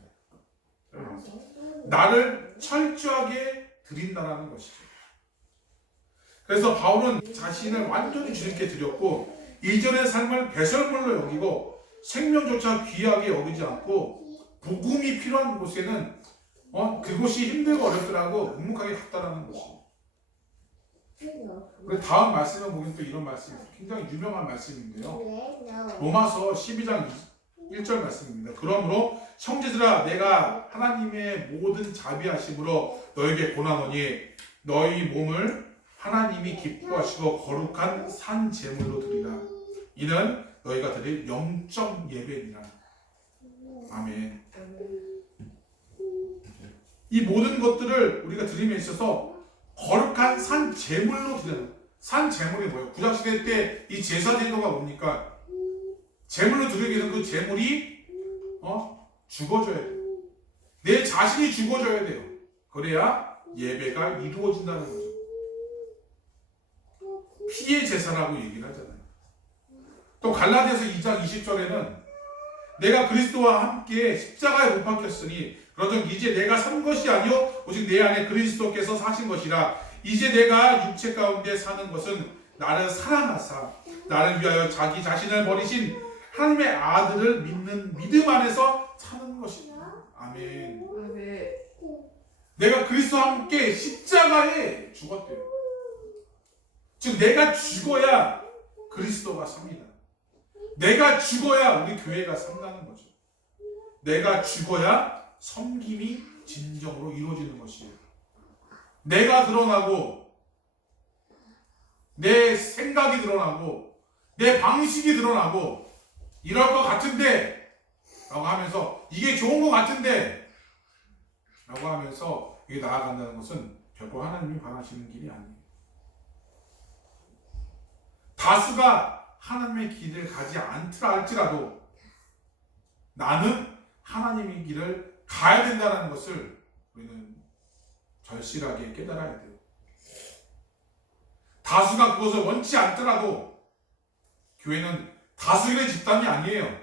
나를 철저하게 드린다라는 것이죠. 그래서 바울은 자신을 완전히 주님께 드렸고 이전의 삶을 배설물로 여기고 생명조차 귀하게 여기지 않고 복음이 필요한 곳에는 그곳이 힘들고 어렵더라도 묵묵하게 갔다라는 것이죠. 그리고 다음 말씀을 보면 또 이런 말씀이 굉장히 유명한 말씀인데요. 로마서 12장 1절 말씀입니다. 그러므로 형제들아 내가 하나님의 모든 자비하심으로 너에게 권하노니 너희 몸을 하나님이 기뻐하시고 거룩한 산 제물로 드리라. 이는 너희가 드릴 영적 예배니라. 아멘. 이 모든 것들을 우리가 드림에 있어서 거룩한 산 제물로 드리는, 산 제물이 뭐예요? 구약시대 때 이 제사 제도가 뭡니까? 제물로 드리기 위해서 그 제물이 죽어져야 돼요. 내 자신이 죽어져야 돼요. 그래야 예배가 이루어진다는 거죠. 피의 제사라고 얘기를 하잖아요. 또 갈라디아서 2장 20절에는 내가 그리스도와 함께 십자가에 못 박혔으니 그러즉 이제 내가 산 것이 아니요 오직 내 안에 그리스도께서 사신 것이라. 이제 내가 육체 가운데 사는 것은 나를 사랑하사 나를 위하여 자기 자신을 버리신 하나님의 아들을 믿는 믿음 안에서 사는 것이다. 아멘. 아멘. 내가 그리스도와 함께 십자가에 죽었대요. 즉 내가 죽어야 그리스도가 삽니다. 내가 죽어야 우리 교회가 산다는 거죠. 내가 죽어야 섬김이 진정으로 이루어지는 것이에요. 내가 드러나고 내 생각이 드러나고 내 방식이 드러나고 이럴 것 같은데 라고 하면서 이게 좋은 것 같은데 라고 하면서 이게 나아간다는 것은 결코 하나님이 바라시는 길이 아니에요. 다수가 하나님의 길을 가지 않더라 할지라도 나는 하나님의 길을 가야 된다는 것을 우리는 절실하게 깨달아야 돼요. 다수가 그것을 원치 않더라도 교회는 다수결의 집단이 아니에요.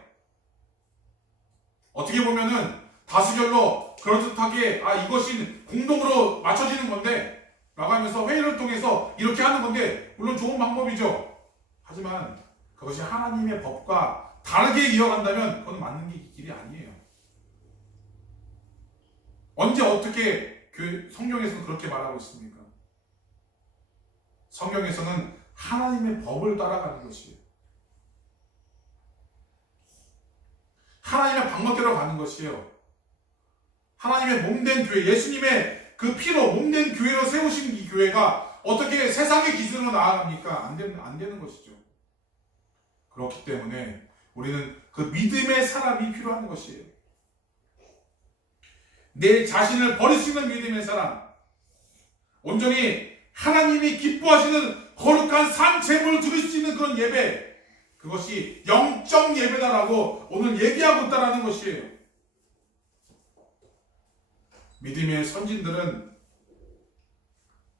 어떻게 보면은 다수결로 그럴듯하게 이것이 공동으로 맞춰지는 건데 라고 하면서 회의를 통해서 이렇게 하는 건데 물론 좋은 방법이죠. 하지만 그것이 하나님의 법과 다르게 이어간다면 그건 맞는 길이 아니에요. 언제 어떻게 성경에서는 그렇게 말하고 있습니까? 성경에서는 하나님의 법을 따라가는 것이에요. 하나님의 방법대로 가는 것이에요. 하나님의 몸된 교회, 예수님의 그 피로 몸된 교회로 세우신 이 교회가 어떻게 세상의 기준으로 나아갑니까? 안 되는 것이죠. 그렇기 때문에 우리는 그 믿음의 사람이 필요한 것이에요. 내 자신을 버릴 수 있는 믿음의 사람, 온전히 하나님이 기뻐하시는 거룩한 산 제물을 드릴 수 있는 그런 예배, 그것이 영적 예배다라고 오늘 얘기하고 있다는 것이에요. 믿음의 선진들은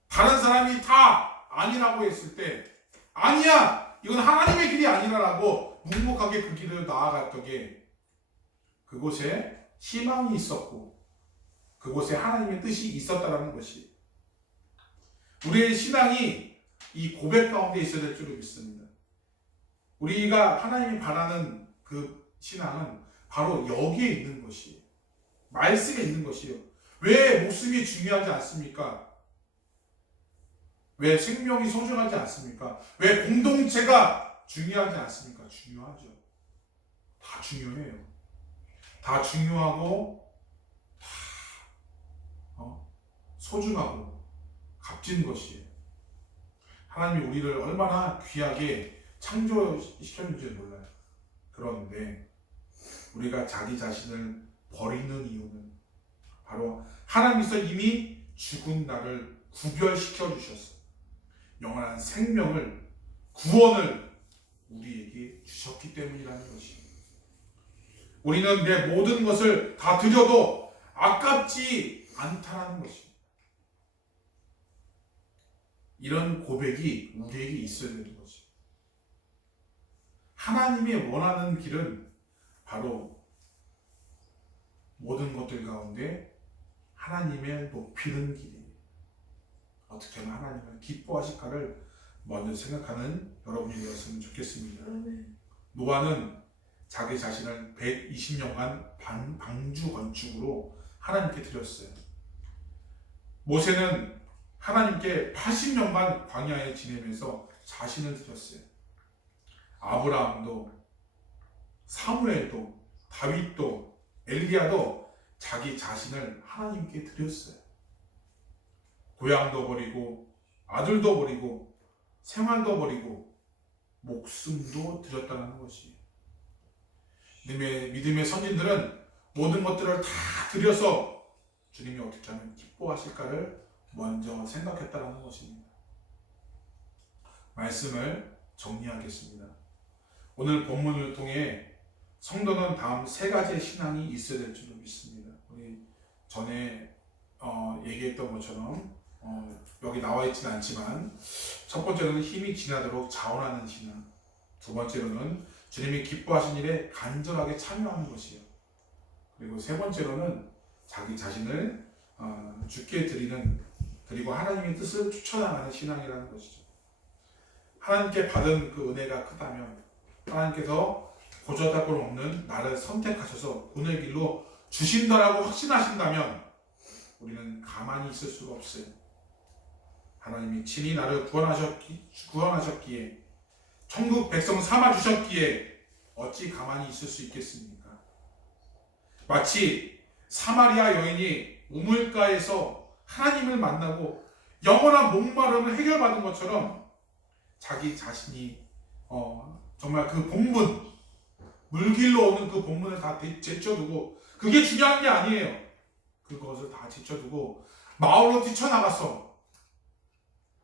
다른 사람이 다 아니라고 했을 때, 아니야, 이건 하나님의 길이 아니라라고 묵묵하게 그 길을 나아갔던 게 그곳에 희망이 있었고 그곳에 하나님의 뜻이 있었다라는 것이, 우리의 신앙이 이 고백 가운데 있어야 될 줄을 믿습니다. 우리가 하나님이 바라는 그 신앙은 바로 여기에 있는 것이에요. 말씀에 있는 것이에요. 왜 목숨이 중요하지 않습니까? 왜 생명이 소중하지 않습니까? 왜 공동체가 중요하지 않습니까? 중요하죠. 다 중요해요. 다 중요하고 다 소중하고 값진 것이에요. 하나님이 우리를 얼마나 귀하게 창조시켰는지 몰라요. 그런데 우리가 자기 자신을 버리는 이유는 바로 하나님께서 이미 죽은 나를 구별시켜 주셨어요. 영원한 생명을, 구원을 우리에게 주셨기 때문이라는 것이에요. 우리는 내 모든 것을 다 드려도 아깝지 않다라는 것입니다. 이런 고백이 우리에게 있어야 되는 것이에요. 하나님이 원하는 길은 바로 모든 것들 가운데 하나님의 높이는 길이에요. 어떻게 하면 하나님을 기뻐하실까를 먼저 생각하는 여러분이 되었으면 좋겠습니다. 노아는 자기 자신을 120년간 방주 건축으로 하나님께 드렸어요. 모세는 하나님께 80년간 광야에 지내면서 자신을 드렸어요. 아브라함도, 사무엘도, 다윗도, 엘리야도 자기 자신을 하나님께 드렸어요. 고향도 버리고, 아들도 버리고, 생활도 버리고, 목숨도 드렸다는 것이에요. 믿음의 선진들은 모든 것들을 다 드려서 주님이 어떻게 하면 기뻐하실까를 먼저 생각했다는 것입니다. 말씀을 정리하겠습니다. 오늘 본문을 통해 성도는 다음 세 가지의 신앙이 있어야 될 줄로 믿습니다. 우리 전에 얘기했던 것처럼 여기 나와 있지는 않지만, 첫 번째로는 힘이 지나도록 자원하는 신앙, 두 번째로는 주님이 기뻐하신 일에 간절하게 참여하는 것이요, 그리고 세 번째로는 자기 자신을 주께 드리고 하나님의 뜻을 추천하는 신앙이라는 것이죠. 하나님께 받은 그 은혜가 크다면, 하나님께서 보잘것없는 없는 나를 선택하셔서 구원의 길로 주신다라고 확신하신다면 우리는 가만히 있을 수가 없어요. 하나님이 친히 나를 구원하셨기에, 천국 백성 삼아 주셨기에 어찌 가만히 있을 수 있겠습니까? 마치 사마리아 여인이 우물가에서 하나님을 만나고 영원한 목마름을 해결받은 것처럼 자기 자신이 정말 그 본분, 물길로 오는 그 본분을 다 제쳐두고, 그게 중요한 게 아니에요. 그것을 다 제쳐두고 마을로 뛰쳐나갔어.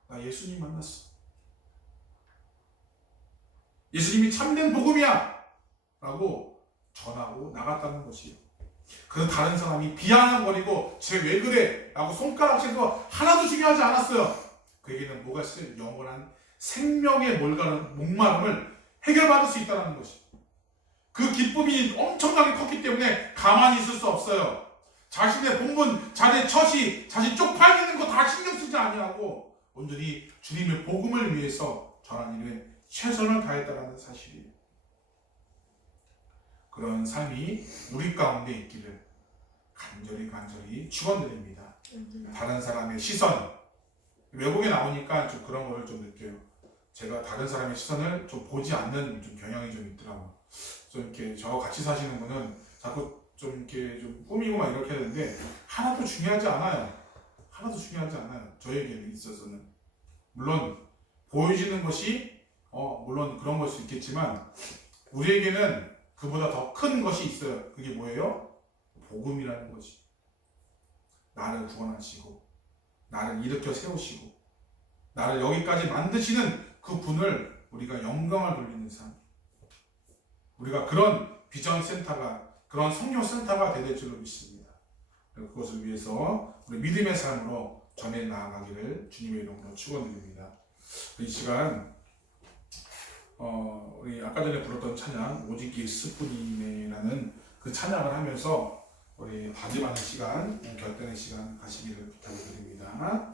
나 예수님 만났어. 예수님이 참된 복음이야 라고 전하고 나갔다는 것이에요. 그래서 다른 사람이 비아냥거리고 쟤 왜 그래? 라고 손가락질도 하나도 중요하지 않았어요. 그에게는 뭐가 있어요? 영원한 생명의 목마름을 해결받을 수 있다는 것이에요. 그 기쁨이 엄청나게 컸기 때문에 가만히 있을 수 없어요. 자신의 본분, 자신의 처시, 자신 쪽팔리는 거 다 신경 쓰지 아니하고 온전히 주님의 복음을 위해서 전하는 일에 최선을 다했다는 사실이에요. 그런 삶이 우리 가운데 있기를 간절히 축원드립니다. 다른 사람의 시선, 외국에 나오니까 좀 그런 걸 좀 느껴요. 제가 다른 사람의 시선을 좀 보지 않는 좀 경향이 좀 있더라고요. 좀 이렇게 저 같이 사시는 분은 자꾸 좀 이렇게 좀 꾸미고 막 이렇게 하는데 하나도 중요하지 않아요. 하나도 중요하지 않아요. 저에게 있어서는. 물론 보여지는 것이 물론 그런 걸 수 있겠지만 우리에게는 그보다 더 큰 것이 있어요. 그게 뭐예요? 복음이라는 거지. 나를 구원하시고 나를 일으켜 세우시고 나를 여기까지 만드시는 그 분을 우리가 영광을 돌리는 삶. 우리가 그런 비전 센터가, 그런 성령 센터가 될 줄로 믿습니다. 그것을 위해서 우리 믿음의 삶으로 전해 나아가기를 주님의 이름으로 축원드립니다. 이 시간 우리 아까 전에 불렀던 찬양 오직 예수뿐이네라는 그 찬양을 하면서 우리 다짐하는 시간, 결단의 시간 가시기를 부탁드립니다.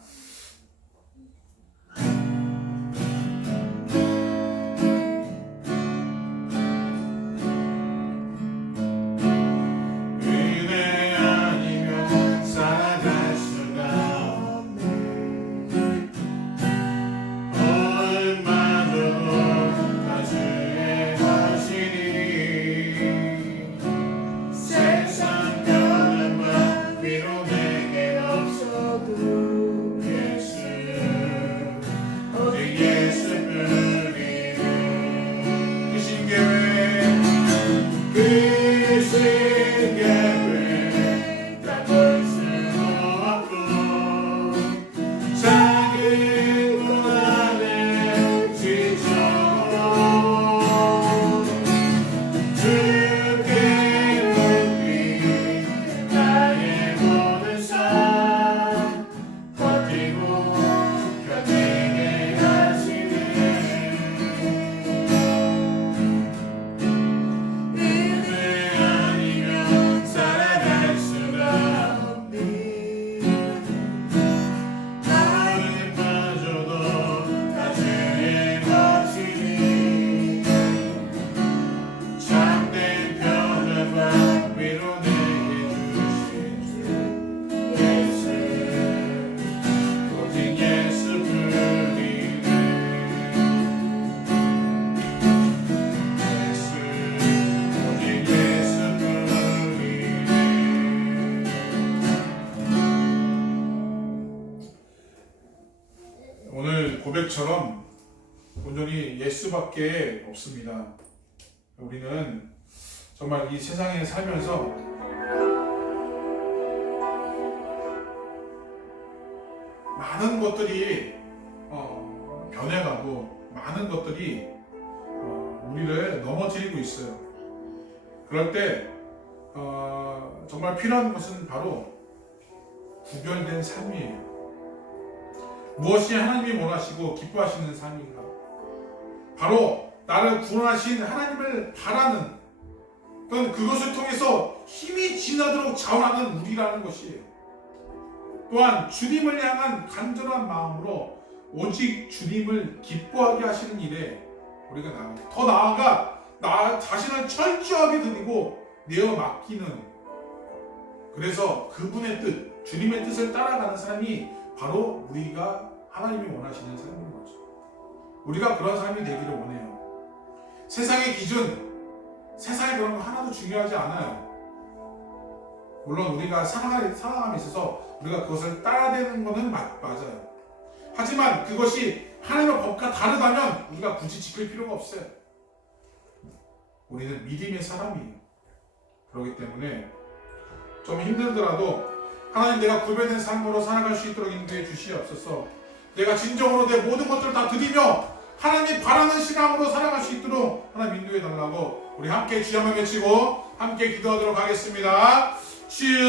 고백처럼 온전히 예수밖에 없습니다. 우리는 정말 이 세상에 살면서 많은 것들이 변해가고 많은 것들이 우리를 넘어뜨리고 있어요. 그럴 때 정말 필요한 것은 바로 구별된 삶이에요. 무엇이 하나님이 원하시고 기뻐하시는 삶인가? 바로 나를 구원하신 하나님을 바라는, 또는 그것을 통해서 힘이 지나도록 자원하는 우리라는 것이에요. 또한 주님을 향한 간절한 마음으로 오직 주님을 기뻐하게 하시는 일에 우리가 더 나아가 나 자신을 철저하게 드리고 내어 맡기는, 그래서 그분의 뜻, 주님의 뜻을 따라가는 삶이 바로 우리가 하나님이 원하시는 삶인 거죠. 우리가 그런 삶이 되기를 원해요. 세상의 기준, 세상에 그런 거 하나도 중요하지 않아요. 물론 우리가 살아감에 있어서 우리가 그것을 따라가는 것은 맞아요. 하지만 그것이 하나님의 법과 다르다면 우리가 굳이 지킬 필요가 없어요. 우리는 믿음의 사람이에요. 그렇기 때문에 좀 힘들더라도 하나님, 내가 구별된 삶으로 살아갈 수 있도록 인도해 주시옵소서. 내가 진정으로 내 모든 것들을 다 드리며 하나님 바라는 신앙으로 살아갈 수 있도록 하나님 인도해 달라고 우리 함께 주여 한번 외치고 함께 기도하도록 하겠습니다. 주여,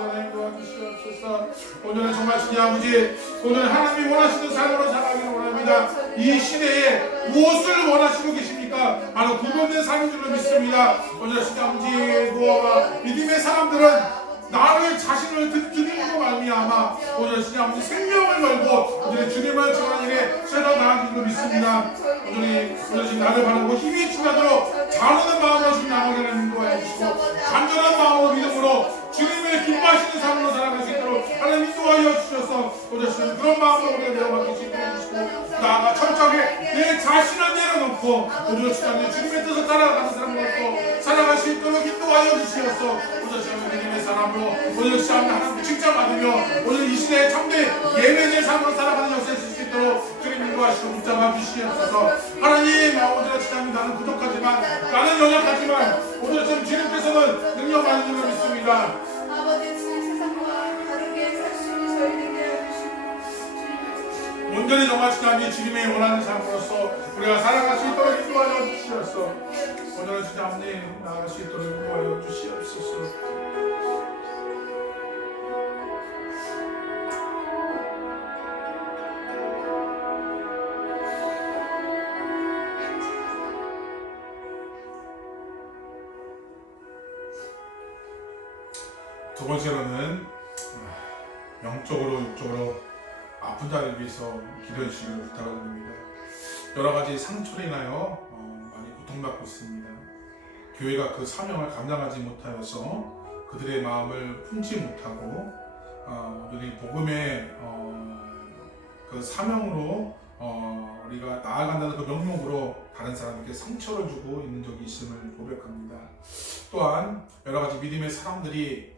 하나님 도와주시옵소서. 오늘은 정말 주님 아버지, 오늘 하나님이 원하시는 삶으로 살아가기를 원합니다. 이 시대에 무엇을 원하시고 계십니까? 바로 구별된 삶인 줄로 믿습니다. 오늘 주님 아버지, 믿음의 사람들은 나를 자신을 드림으로 말미암아 오늘 주님 아버지 생명을 걸고 오늘 주님을 전하는 일에 새로 나아가기로 믿습니다. 오늘 지금 나를 바라고 힘이 충만하도록 자르는 마음으로 주님 나아가기를 인도하여 주시고 간절한 마음으로 믿음으로 주님을 기뻐하시는 삶으로 살아갈 수 있도록 하나님 인도하여 주셔서 오늘 주님 그런 마음으로 우리가 내어받길 수 있도록 해주시고 나아가 철저하게 내 자신을 내려놓고 오늘 주님의 뜻을 따라가는 사람으로서 살아갈 수 있도록 인도하여 주시옵소서. 오늘 시간 하나님의 사람으로 오늘 시간 하나님 칭찬받으며 오늘 이 시대에 참된 예배의 삶으로 살아가는 역사에 수 있도록 주님 인도하시고 붙잡아 주시옵소서. 하나님 오늘 시간 나는 부족하지만 나는 연약하지만 오늘 좀 주님께서는 능력 많이 주고 있습니다. 아버지 세상과 다르게 살 수 있는 저희에게 해주시고 온전히 정하시다니 주님의 원하는 삶으로서 우리가 살아갈 수 있도록 인도하여 주시옵소서. 오늘은 주님 앞에 나아갈 수 있도록 인도하여 주시옵소서. 두 번째로는 영적으로 육적으로 아픈 자를 위해서 기도해 주시길 부탁드립니다. 여러 가지 상처로 인하여 많이 고통받고 있습니다. 교회가 그 사명을 감당하지 못하여서 그들의 마음을 품지 못하고 우리 복음의 그 사명으로 우리가 나아간다는 그 명목으로 다른 사람에게 상처를 주고 있는 적이 있음을 고백합니다. 또한 여러 가지 믿음의 사람들이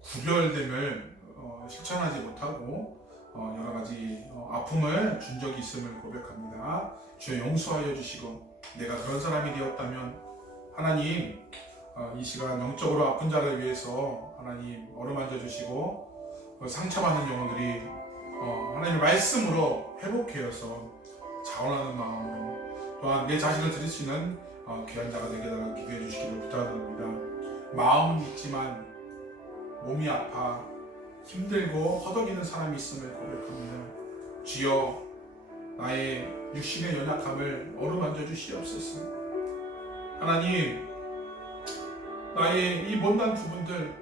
구별됨을 실천하지 못하고 여러 가지 아픔을 준 적이 있음을 고백합니다. 주여 용서하여 주시고 내가 그런 사람이 되었다면 하나님 이 시간 영적으로 아픈 자를 위해서 하나님 어루만져 주시고 상처받는 영혼들이 하나님의 말씀으로 회복하여서 자원하는 마음으로 또한 내 자신을 드릴 수 있는 귀한 자가 되게 달라고 기도해 주시기를 부탁드립니다. 마음은 있지만 몸이 아파 힘들고 허덕이는 사람이 있음을 고백합니다. 주여 나의 육신의 연약함을 어루만져 주시옵소서. 하나님 나의 이 못난 부분들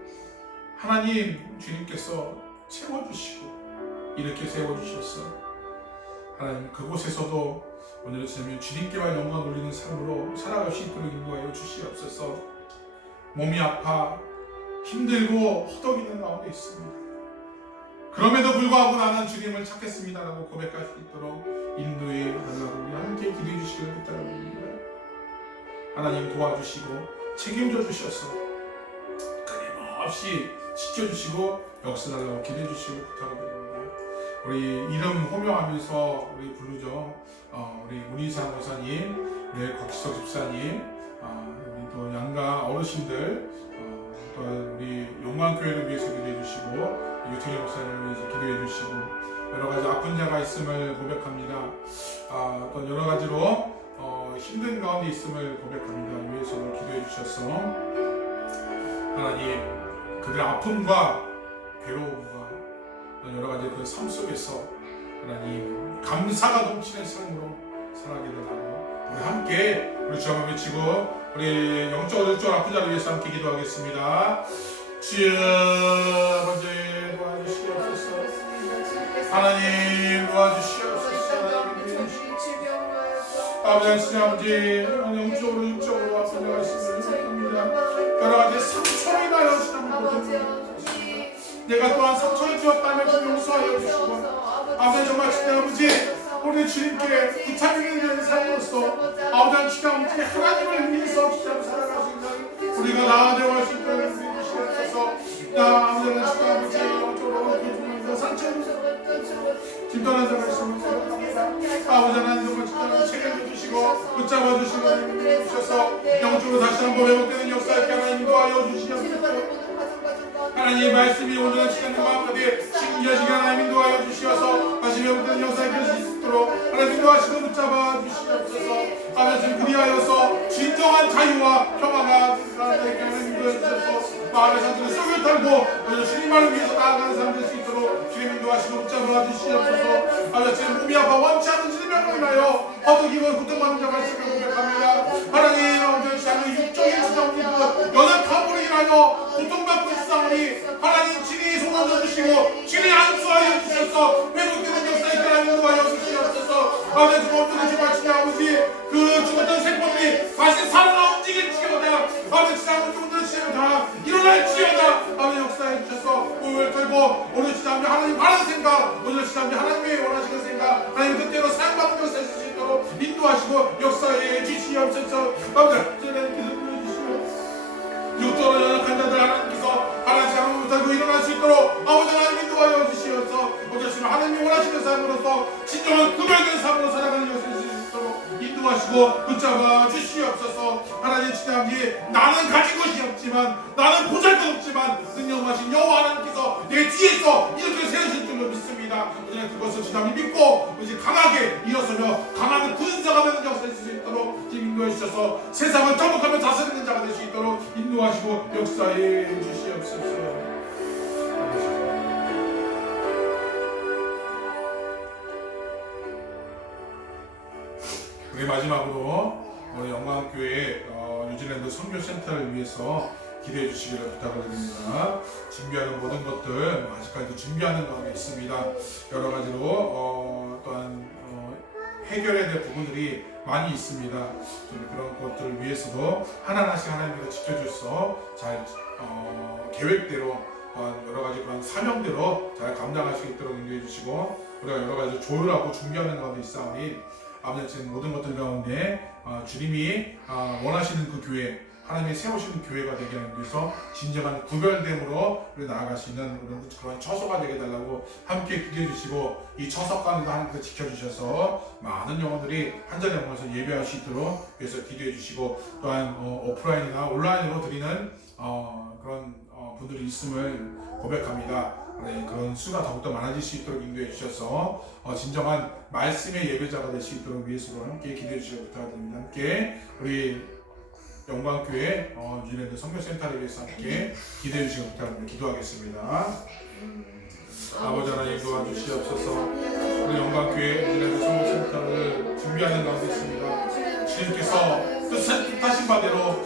하나님 주님께서 채워주시고 이렇게 세워주셔서 하나님 그곳에서도 오늘 주님께만 영광 돌리는 삶으로 살아갈 수 있도록 인도하여 주시옵소서. 몸이 아파 힘들고 허덕이는 가운데 있습니다. 그럼에도 불구하고 나는 주님을 찾겠습니다라고 고백할 수 있도록 인도해 달라고 우리 함께 기도해 주시기를 부탁드립니다. 하나님 도와주시고 책임져 주셔서 끊임없이 지켜주시고 역사달라고 기도해 주시기를 부탁드립니다. 우리 이름 호명하면서 우리 부르죠. 우리 문희상 목사님, 우리 곽지석 집사님, 우리 또 양가 어르신들, 또 우리 용광교회를 위해서 기도해 주시고 유태희 목사님을 위해서 기도해 주시고 여러 가지 아픈 자가 있음을 고백합니다. 또 여러 가지로 힘든 가운데 있음을 고백합니다. 위해서 기도해 주셔서 하나님 그들의 아픔과 괴로움과 여러 가지 그 삶 속에서 하나님 감사가 넘치는 삶으로 살아가게 되라고 우리 함께 우리 주 한번 외치고 우리 영적으로 아픈 자를 위해서 함께 기도하겠습니다. 주여 아버지 도와주시옵소서. 하나님 도와주시옵소서. 아버지 아버지 영적으로 육적으로 아픈 자가 있음을 부탁합니다. 여러 가지 상처로 인하여 지나는 내가 또한 상처를 주었다면 좀 용서하여 주시고 아버지 정말 주님 아버지 우리 주님께 부탁드리는 되는 삶으로서 아버지 아버지 하나님을 위해서 진짜 살아가시는 우리가 나아져갈 수 있도록 해주시옵소서. 아버지는 주님 아버지 영적으로 상처를 진단한 자가 있으면 생각합니다. 아버지 하나님 정말 진짜 책임져 주시고 붙잡아 주시고 주셔서 영적으로 다시 한번 회복되는 역사 있게 하나님 도와여 주시옵소서. 하나님의 말씀이 오늘 시간의 마음까지 신기하시게 하나님 인도하여 주시어서 다시 회복되는 역사에 펼칠 수 있도록 하나님 인도하시고 붙잡아 주시옵소서. 하나님 그리하여서 진정한 자유와 평화가 되게 하나님 인도해 주셔서 마음의 상처를 썩을 털고 주님만을 위해서 나아가는 사람 될 수 있도록 주님 인도하시고 붙잡아 주시옵소서. 하나님 몸이 아파 원치 않은 질병으로 인하여 허덕이고 고통받는 자가 있음을 고백합니다. 하나님 아버지 하나님 육적인 지정들도 연약함으로 인하여 고통받고 있사오니 하나님 진히 손을 주시고 진히 안수하여 주셔서 회복되는 역사에 하나님 인도하여 주시옵소서. 아버지 주님께서 정말 주님 아버지 그 죽었던 세포들이 다시 살아나 움직일지어다. 아버지 아버지 오늘 시험다 일어날지어다. 아버지 역사해 주셔서 몸을 털고 오늘 시장에 하나님 바른 생각 오늘 시장에 하나님의 원하시는 생각 하나님 뜻대로 사용받는 것을 수 있도록 인도하시고 역사해 주시옵소서. 주시옵소서. 아버지 하나님께서 보여주시옵소서. 육도로 연약한 자들 하나님께서 하나씩 하나님 못하고 일어날 수 있도록 아버지 하나님 인도하여 주시옵소서. 오늘 하나님이 원하시는 삶으로서 진정한 구별된 삶으로 살아가는 것을 수 있도록 인도하시고 붙잡아 주시옵소서. 하나님 진짜 나는 가진 것이 없지만 나는 보잘것없지만 능력하신 여호와 하나님께서 내 뒤에서 이렇게 세우실 줄로 믿습니다. 그냥 그것을 진짜 믿고 이제 강하게 일어서며 강하게 군사가 되는 역사를 수 있도록 인도해 주셔서 세상을 정복하며 다스리는 자가 될 수 있도록 인도하시고 역사해 주시옵소서. 우리 마지막으로 우리 영광교회 뉴질랜드 선교센터를 위해서 기대해 주시기를 부탁을 드립니다. 준비하는 모든 것들 아직까지도 준비하는 가운데 있습니다. 여러 가지로 또한 해결해야 될 부분들이 많이 있습니다. 좀 그런 것들을 위해서도 하나하나씩 하나님께서 지켜주셔서 잘 계획대로 여러 가지 그런 사명대로 잘 감당할 수 있도록 인도해 주시고 우리가 여러 가지 조율하고 준비하는 가운데 있사오니 아버지 모든 것들 가운데 주님이 원하시는 그 교회 하나님이 세우시는 교회가 되게 하는 위해서 진정한 구별됨으로 나아갈 수 있는 그런 처소가 되게 해달라고 함께 기도해 주시고 이 처소 가운데도 하나님께서 지켜주셔서 많은 영혼들이 한 자리에 모여서 예배할 수 있도록 위해서 기도해 주시고 또한 오프라인이나 온라인으로 드리는 그런 분들이 있음을 고백합니다. 그런 수가 더욱더 많아질 수 있도록 인도해 주셔서 진정한 말씀의 예배자가 될 수 있도록 위해서로 함께 기도해 주시기 부탁드립니다. 함께 우리 영광교회 뉴질랜드 선교센터를 위해서 함께 기도해 주시기 부탁드립니다. 기도하겠습니다. 아버지 하나님 도와주시옵소서. 우리 영광교회 뉴질랜드 선교센터를 준비하는 가운데 있습니다. 주님께서 뜻하신 바대로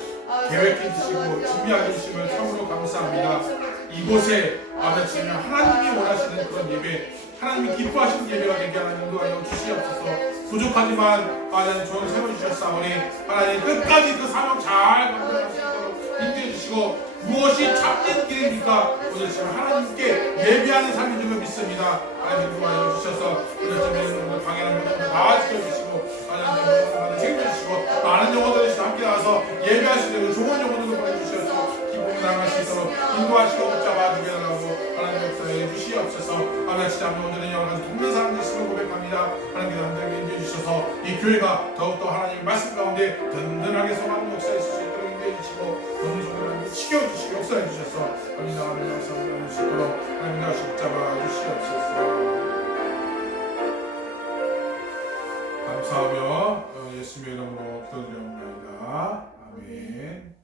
계획해 주시고 준비하게 해주심을 참으로 감사합니다. 이곳에 아버지 하나님이 원하시는 그런 예배, 하나님이 기뻐하시는 예배가 되게 하나님 인도하여 주시옵소서. 부족하지만 하나님 좋은 세워 주셨사오니 하나님 끝까지 그 사명 잘 감당할 수 있도록 인도해 주시고 무엇이 참된 길입니까? 오늘 지금 하나님께 예배하는 삶인 줄로 믿습니다. 하나님 인도하여 주셔서 오늘 좀 방해하는 것들 다 지켜주시고 하나님 챙겨주시고 많은 영혼들이 함께 나와서 예배할 수 있는 좋은 영혼들을 보내주셔서 기쁨을 나갈 수 있도록 인도하시고 붙잡아 주시라고 하나님 역사해 주시옵소서. 하나님 진짜 오늘은 여러 가지 돕는 사람들 있음을 고백합니다. 하나님 남들에게 인도해 주셔서 이 교회가 더욱더 하나님의 말씀 가운데 든든하게 서가는 역사에 있을 수 있도록 인도해 주시고 너무 정말 지켜주시고 역사해 주셔서 하나님 나라를 역사할 수 있도록 하나님 나라를 붙잡아 주시옵소서. 감사하며 예수님의 이름으로 기도드립니다. 아멘.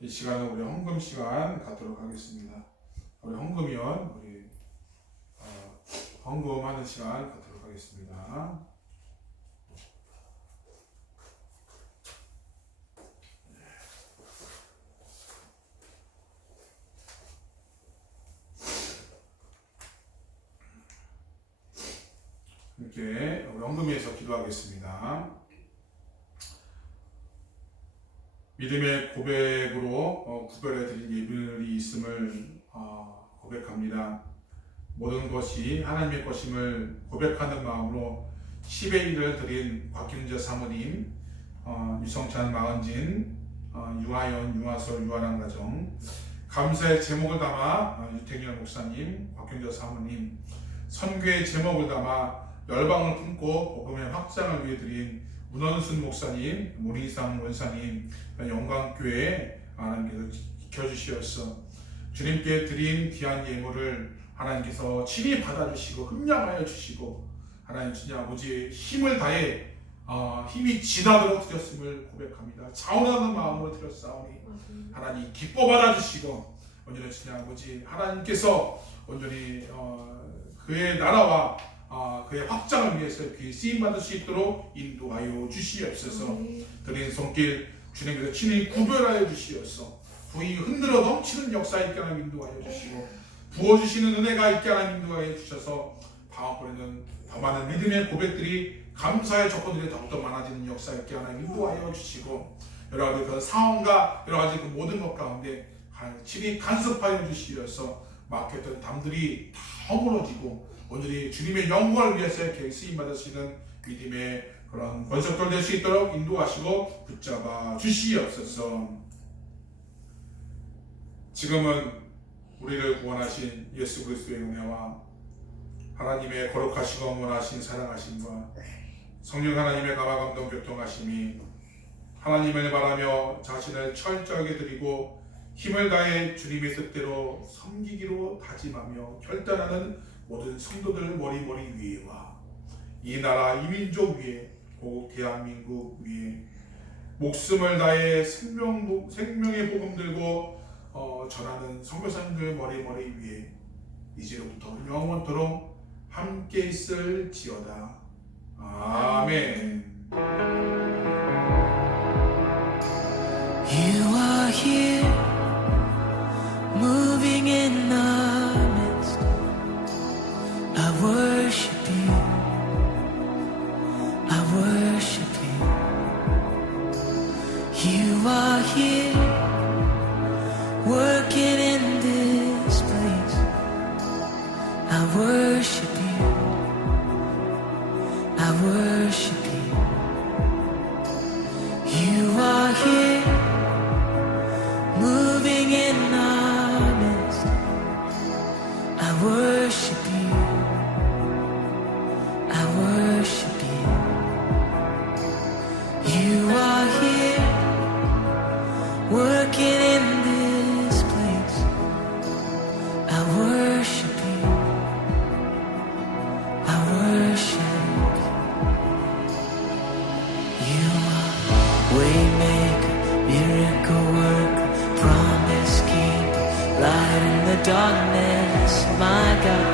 이 시간은 우리 헌금 시간 갖도록 하겠습니다. 우리 헌금이원 우리 헌금하는 시간 갖도록 하겠습니다. 이렇게 우리 헌금위에서 기도하겠습니다. 믿음의 고백으로 구별해드린 예물이 있음을 고백합니다. 모든 것이 하나님의 것임을 고백하는 마음으로 10의 1을 드린 곽경재 사모님, 유성찬 마은진, 유하연, 유하솔, 유아랑 가정, 감사의 제목을 담아 유택열 목사님, 곽경재 사모님, 선교의 제목을 담아 열방을 품고 복음의 확장을 위해 드린 문원순 목사님, 문희상 원사님, 영광교회 하나님께서 지켜주시옵소서. 주님께 드린 귀한 예물을 하나님께서 친히 받아주시고 흠량하여 주시고 하나님 진짜 아버지의 힘을 다해 힘이 지나도록 드렸음을 고백합니다. 자원하는 마음으로 드렸사오니 하나님 기뻐 받아주시고 온전히 진짜 아버지 하나님께서 온전히 그의 나라와 그의 확장을 위해서 귀히 쓰임받을 수 있도록 인도하여 주시옵소서. 드린 손길 주님께서 친히 구별하여 주시옵소서. 부이 흔들어 넘치는 역사 있게 하나님 인도하여 주시고 부어주시는 은혜가 있게 하나님 인도하여 주셔서 다음번에는 더 많은 믿음의 고백들이 감사의 조건들이 더욱더 많아지는 역사 있게 하나님 인도하여 주시고 여러 가지 그 상황과 여러 가지 그 모든 것 가운데 친히 간섭하여 주시어서 막혔던 담들이 다 허물어지고 온전히 주님의 영광을 위해서 이렇게 쓰임받을 수 있는 믿음의 그런 권속들 될 수 있도록 인도하시고 붙잡아 주시옵소서. 지금은 우리를 구원하신 예수 그리스도의 은혜와 하나님의 거룩하시고 원하신 사랑하심과 성령 하나님의 감화감동 교통하심이 하나님을 바라며 자신을 철저하게 드리고 힘을 다해 주님의 뜻대로 섬기기로 다짐하며 결단하는 모든 성도들 머리머리 위에와 이 나라 이 민족 위에 고국 대한민국 위에 목숨을 다해 생명의 복음 들고 전하는 선교사님들 머리머리 위에 이제로부터 영원토록 함께 있을지어다. 아멘. You are here, moving in our midst. I worship you. I worship you. You are here, working in this place. I worship you. I worship you. You are here, moving in our midst. I worship you. I worship you. You are here, working in this place. I worship you. I worship you. You are waymaker, miracle worker, promise keeper, light in the darkness, my God.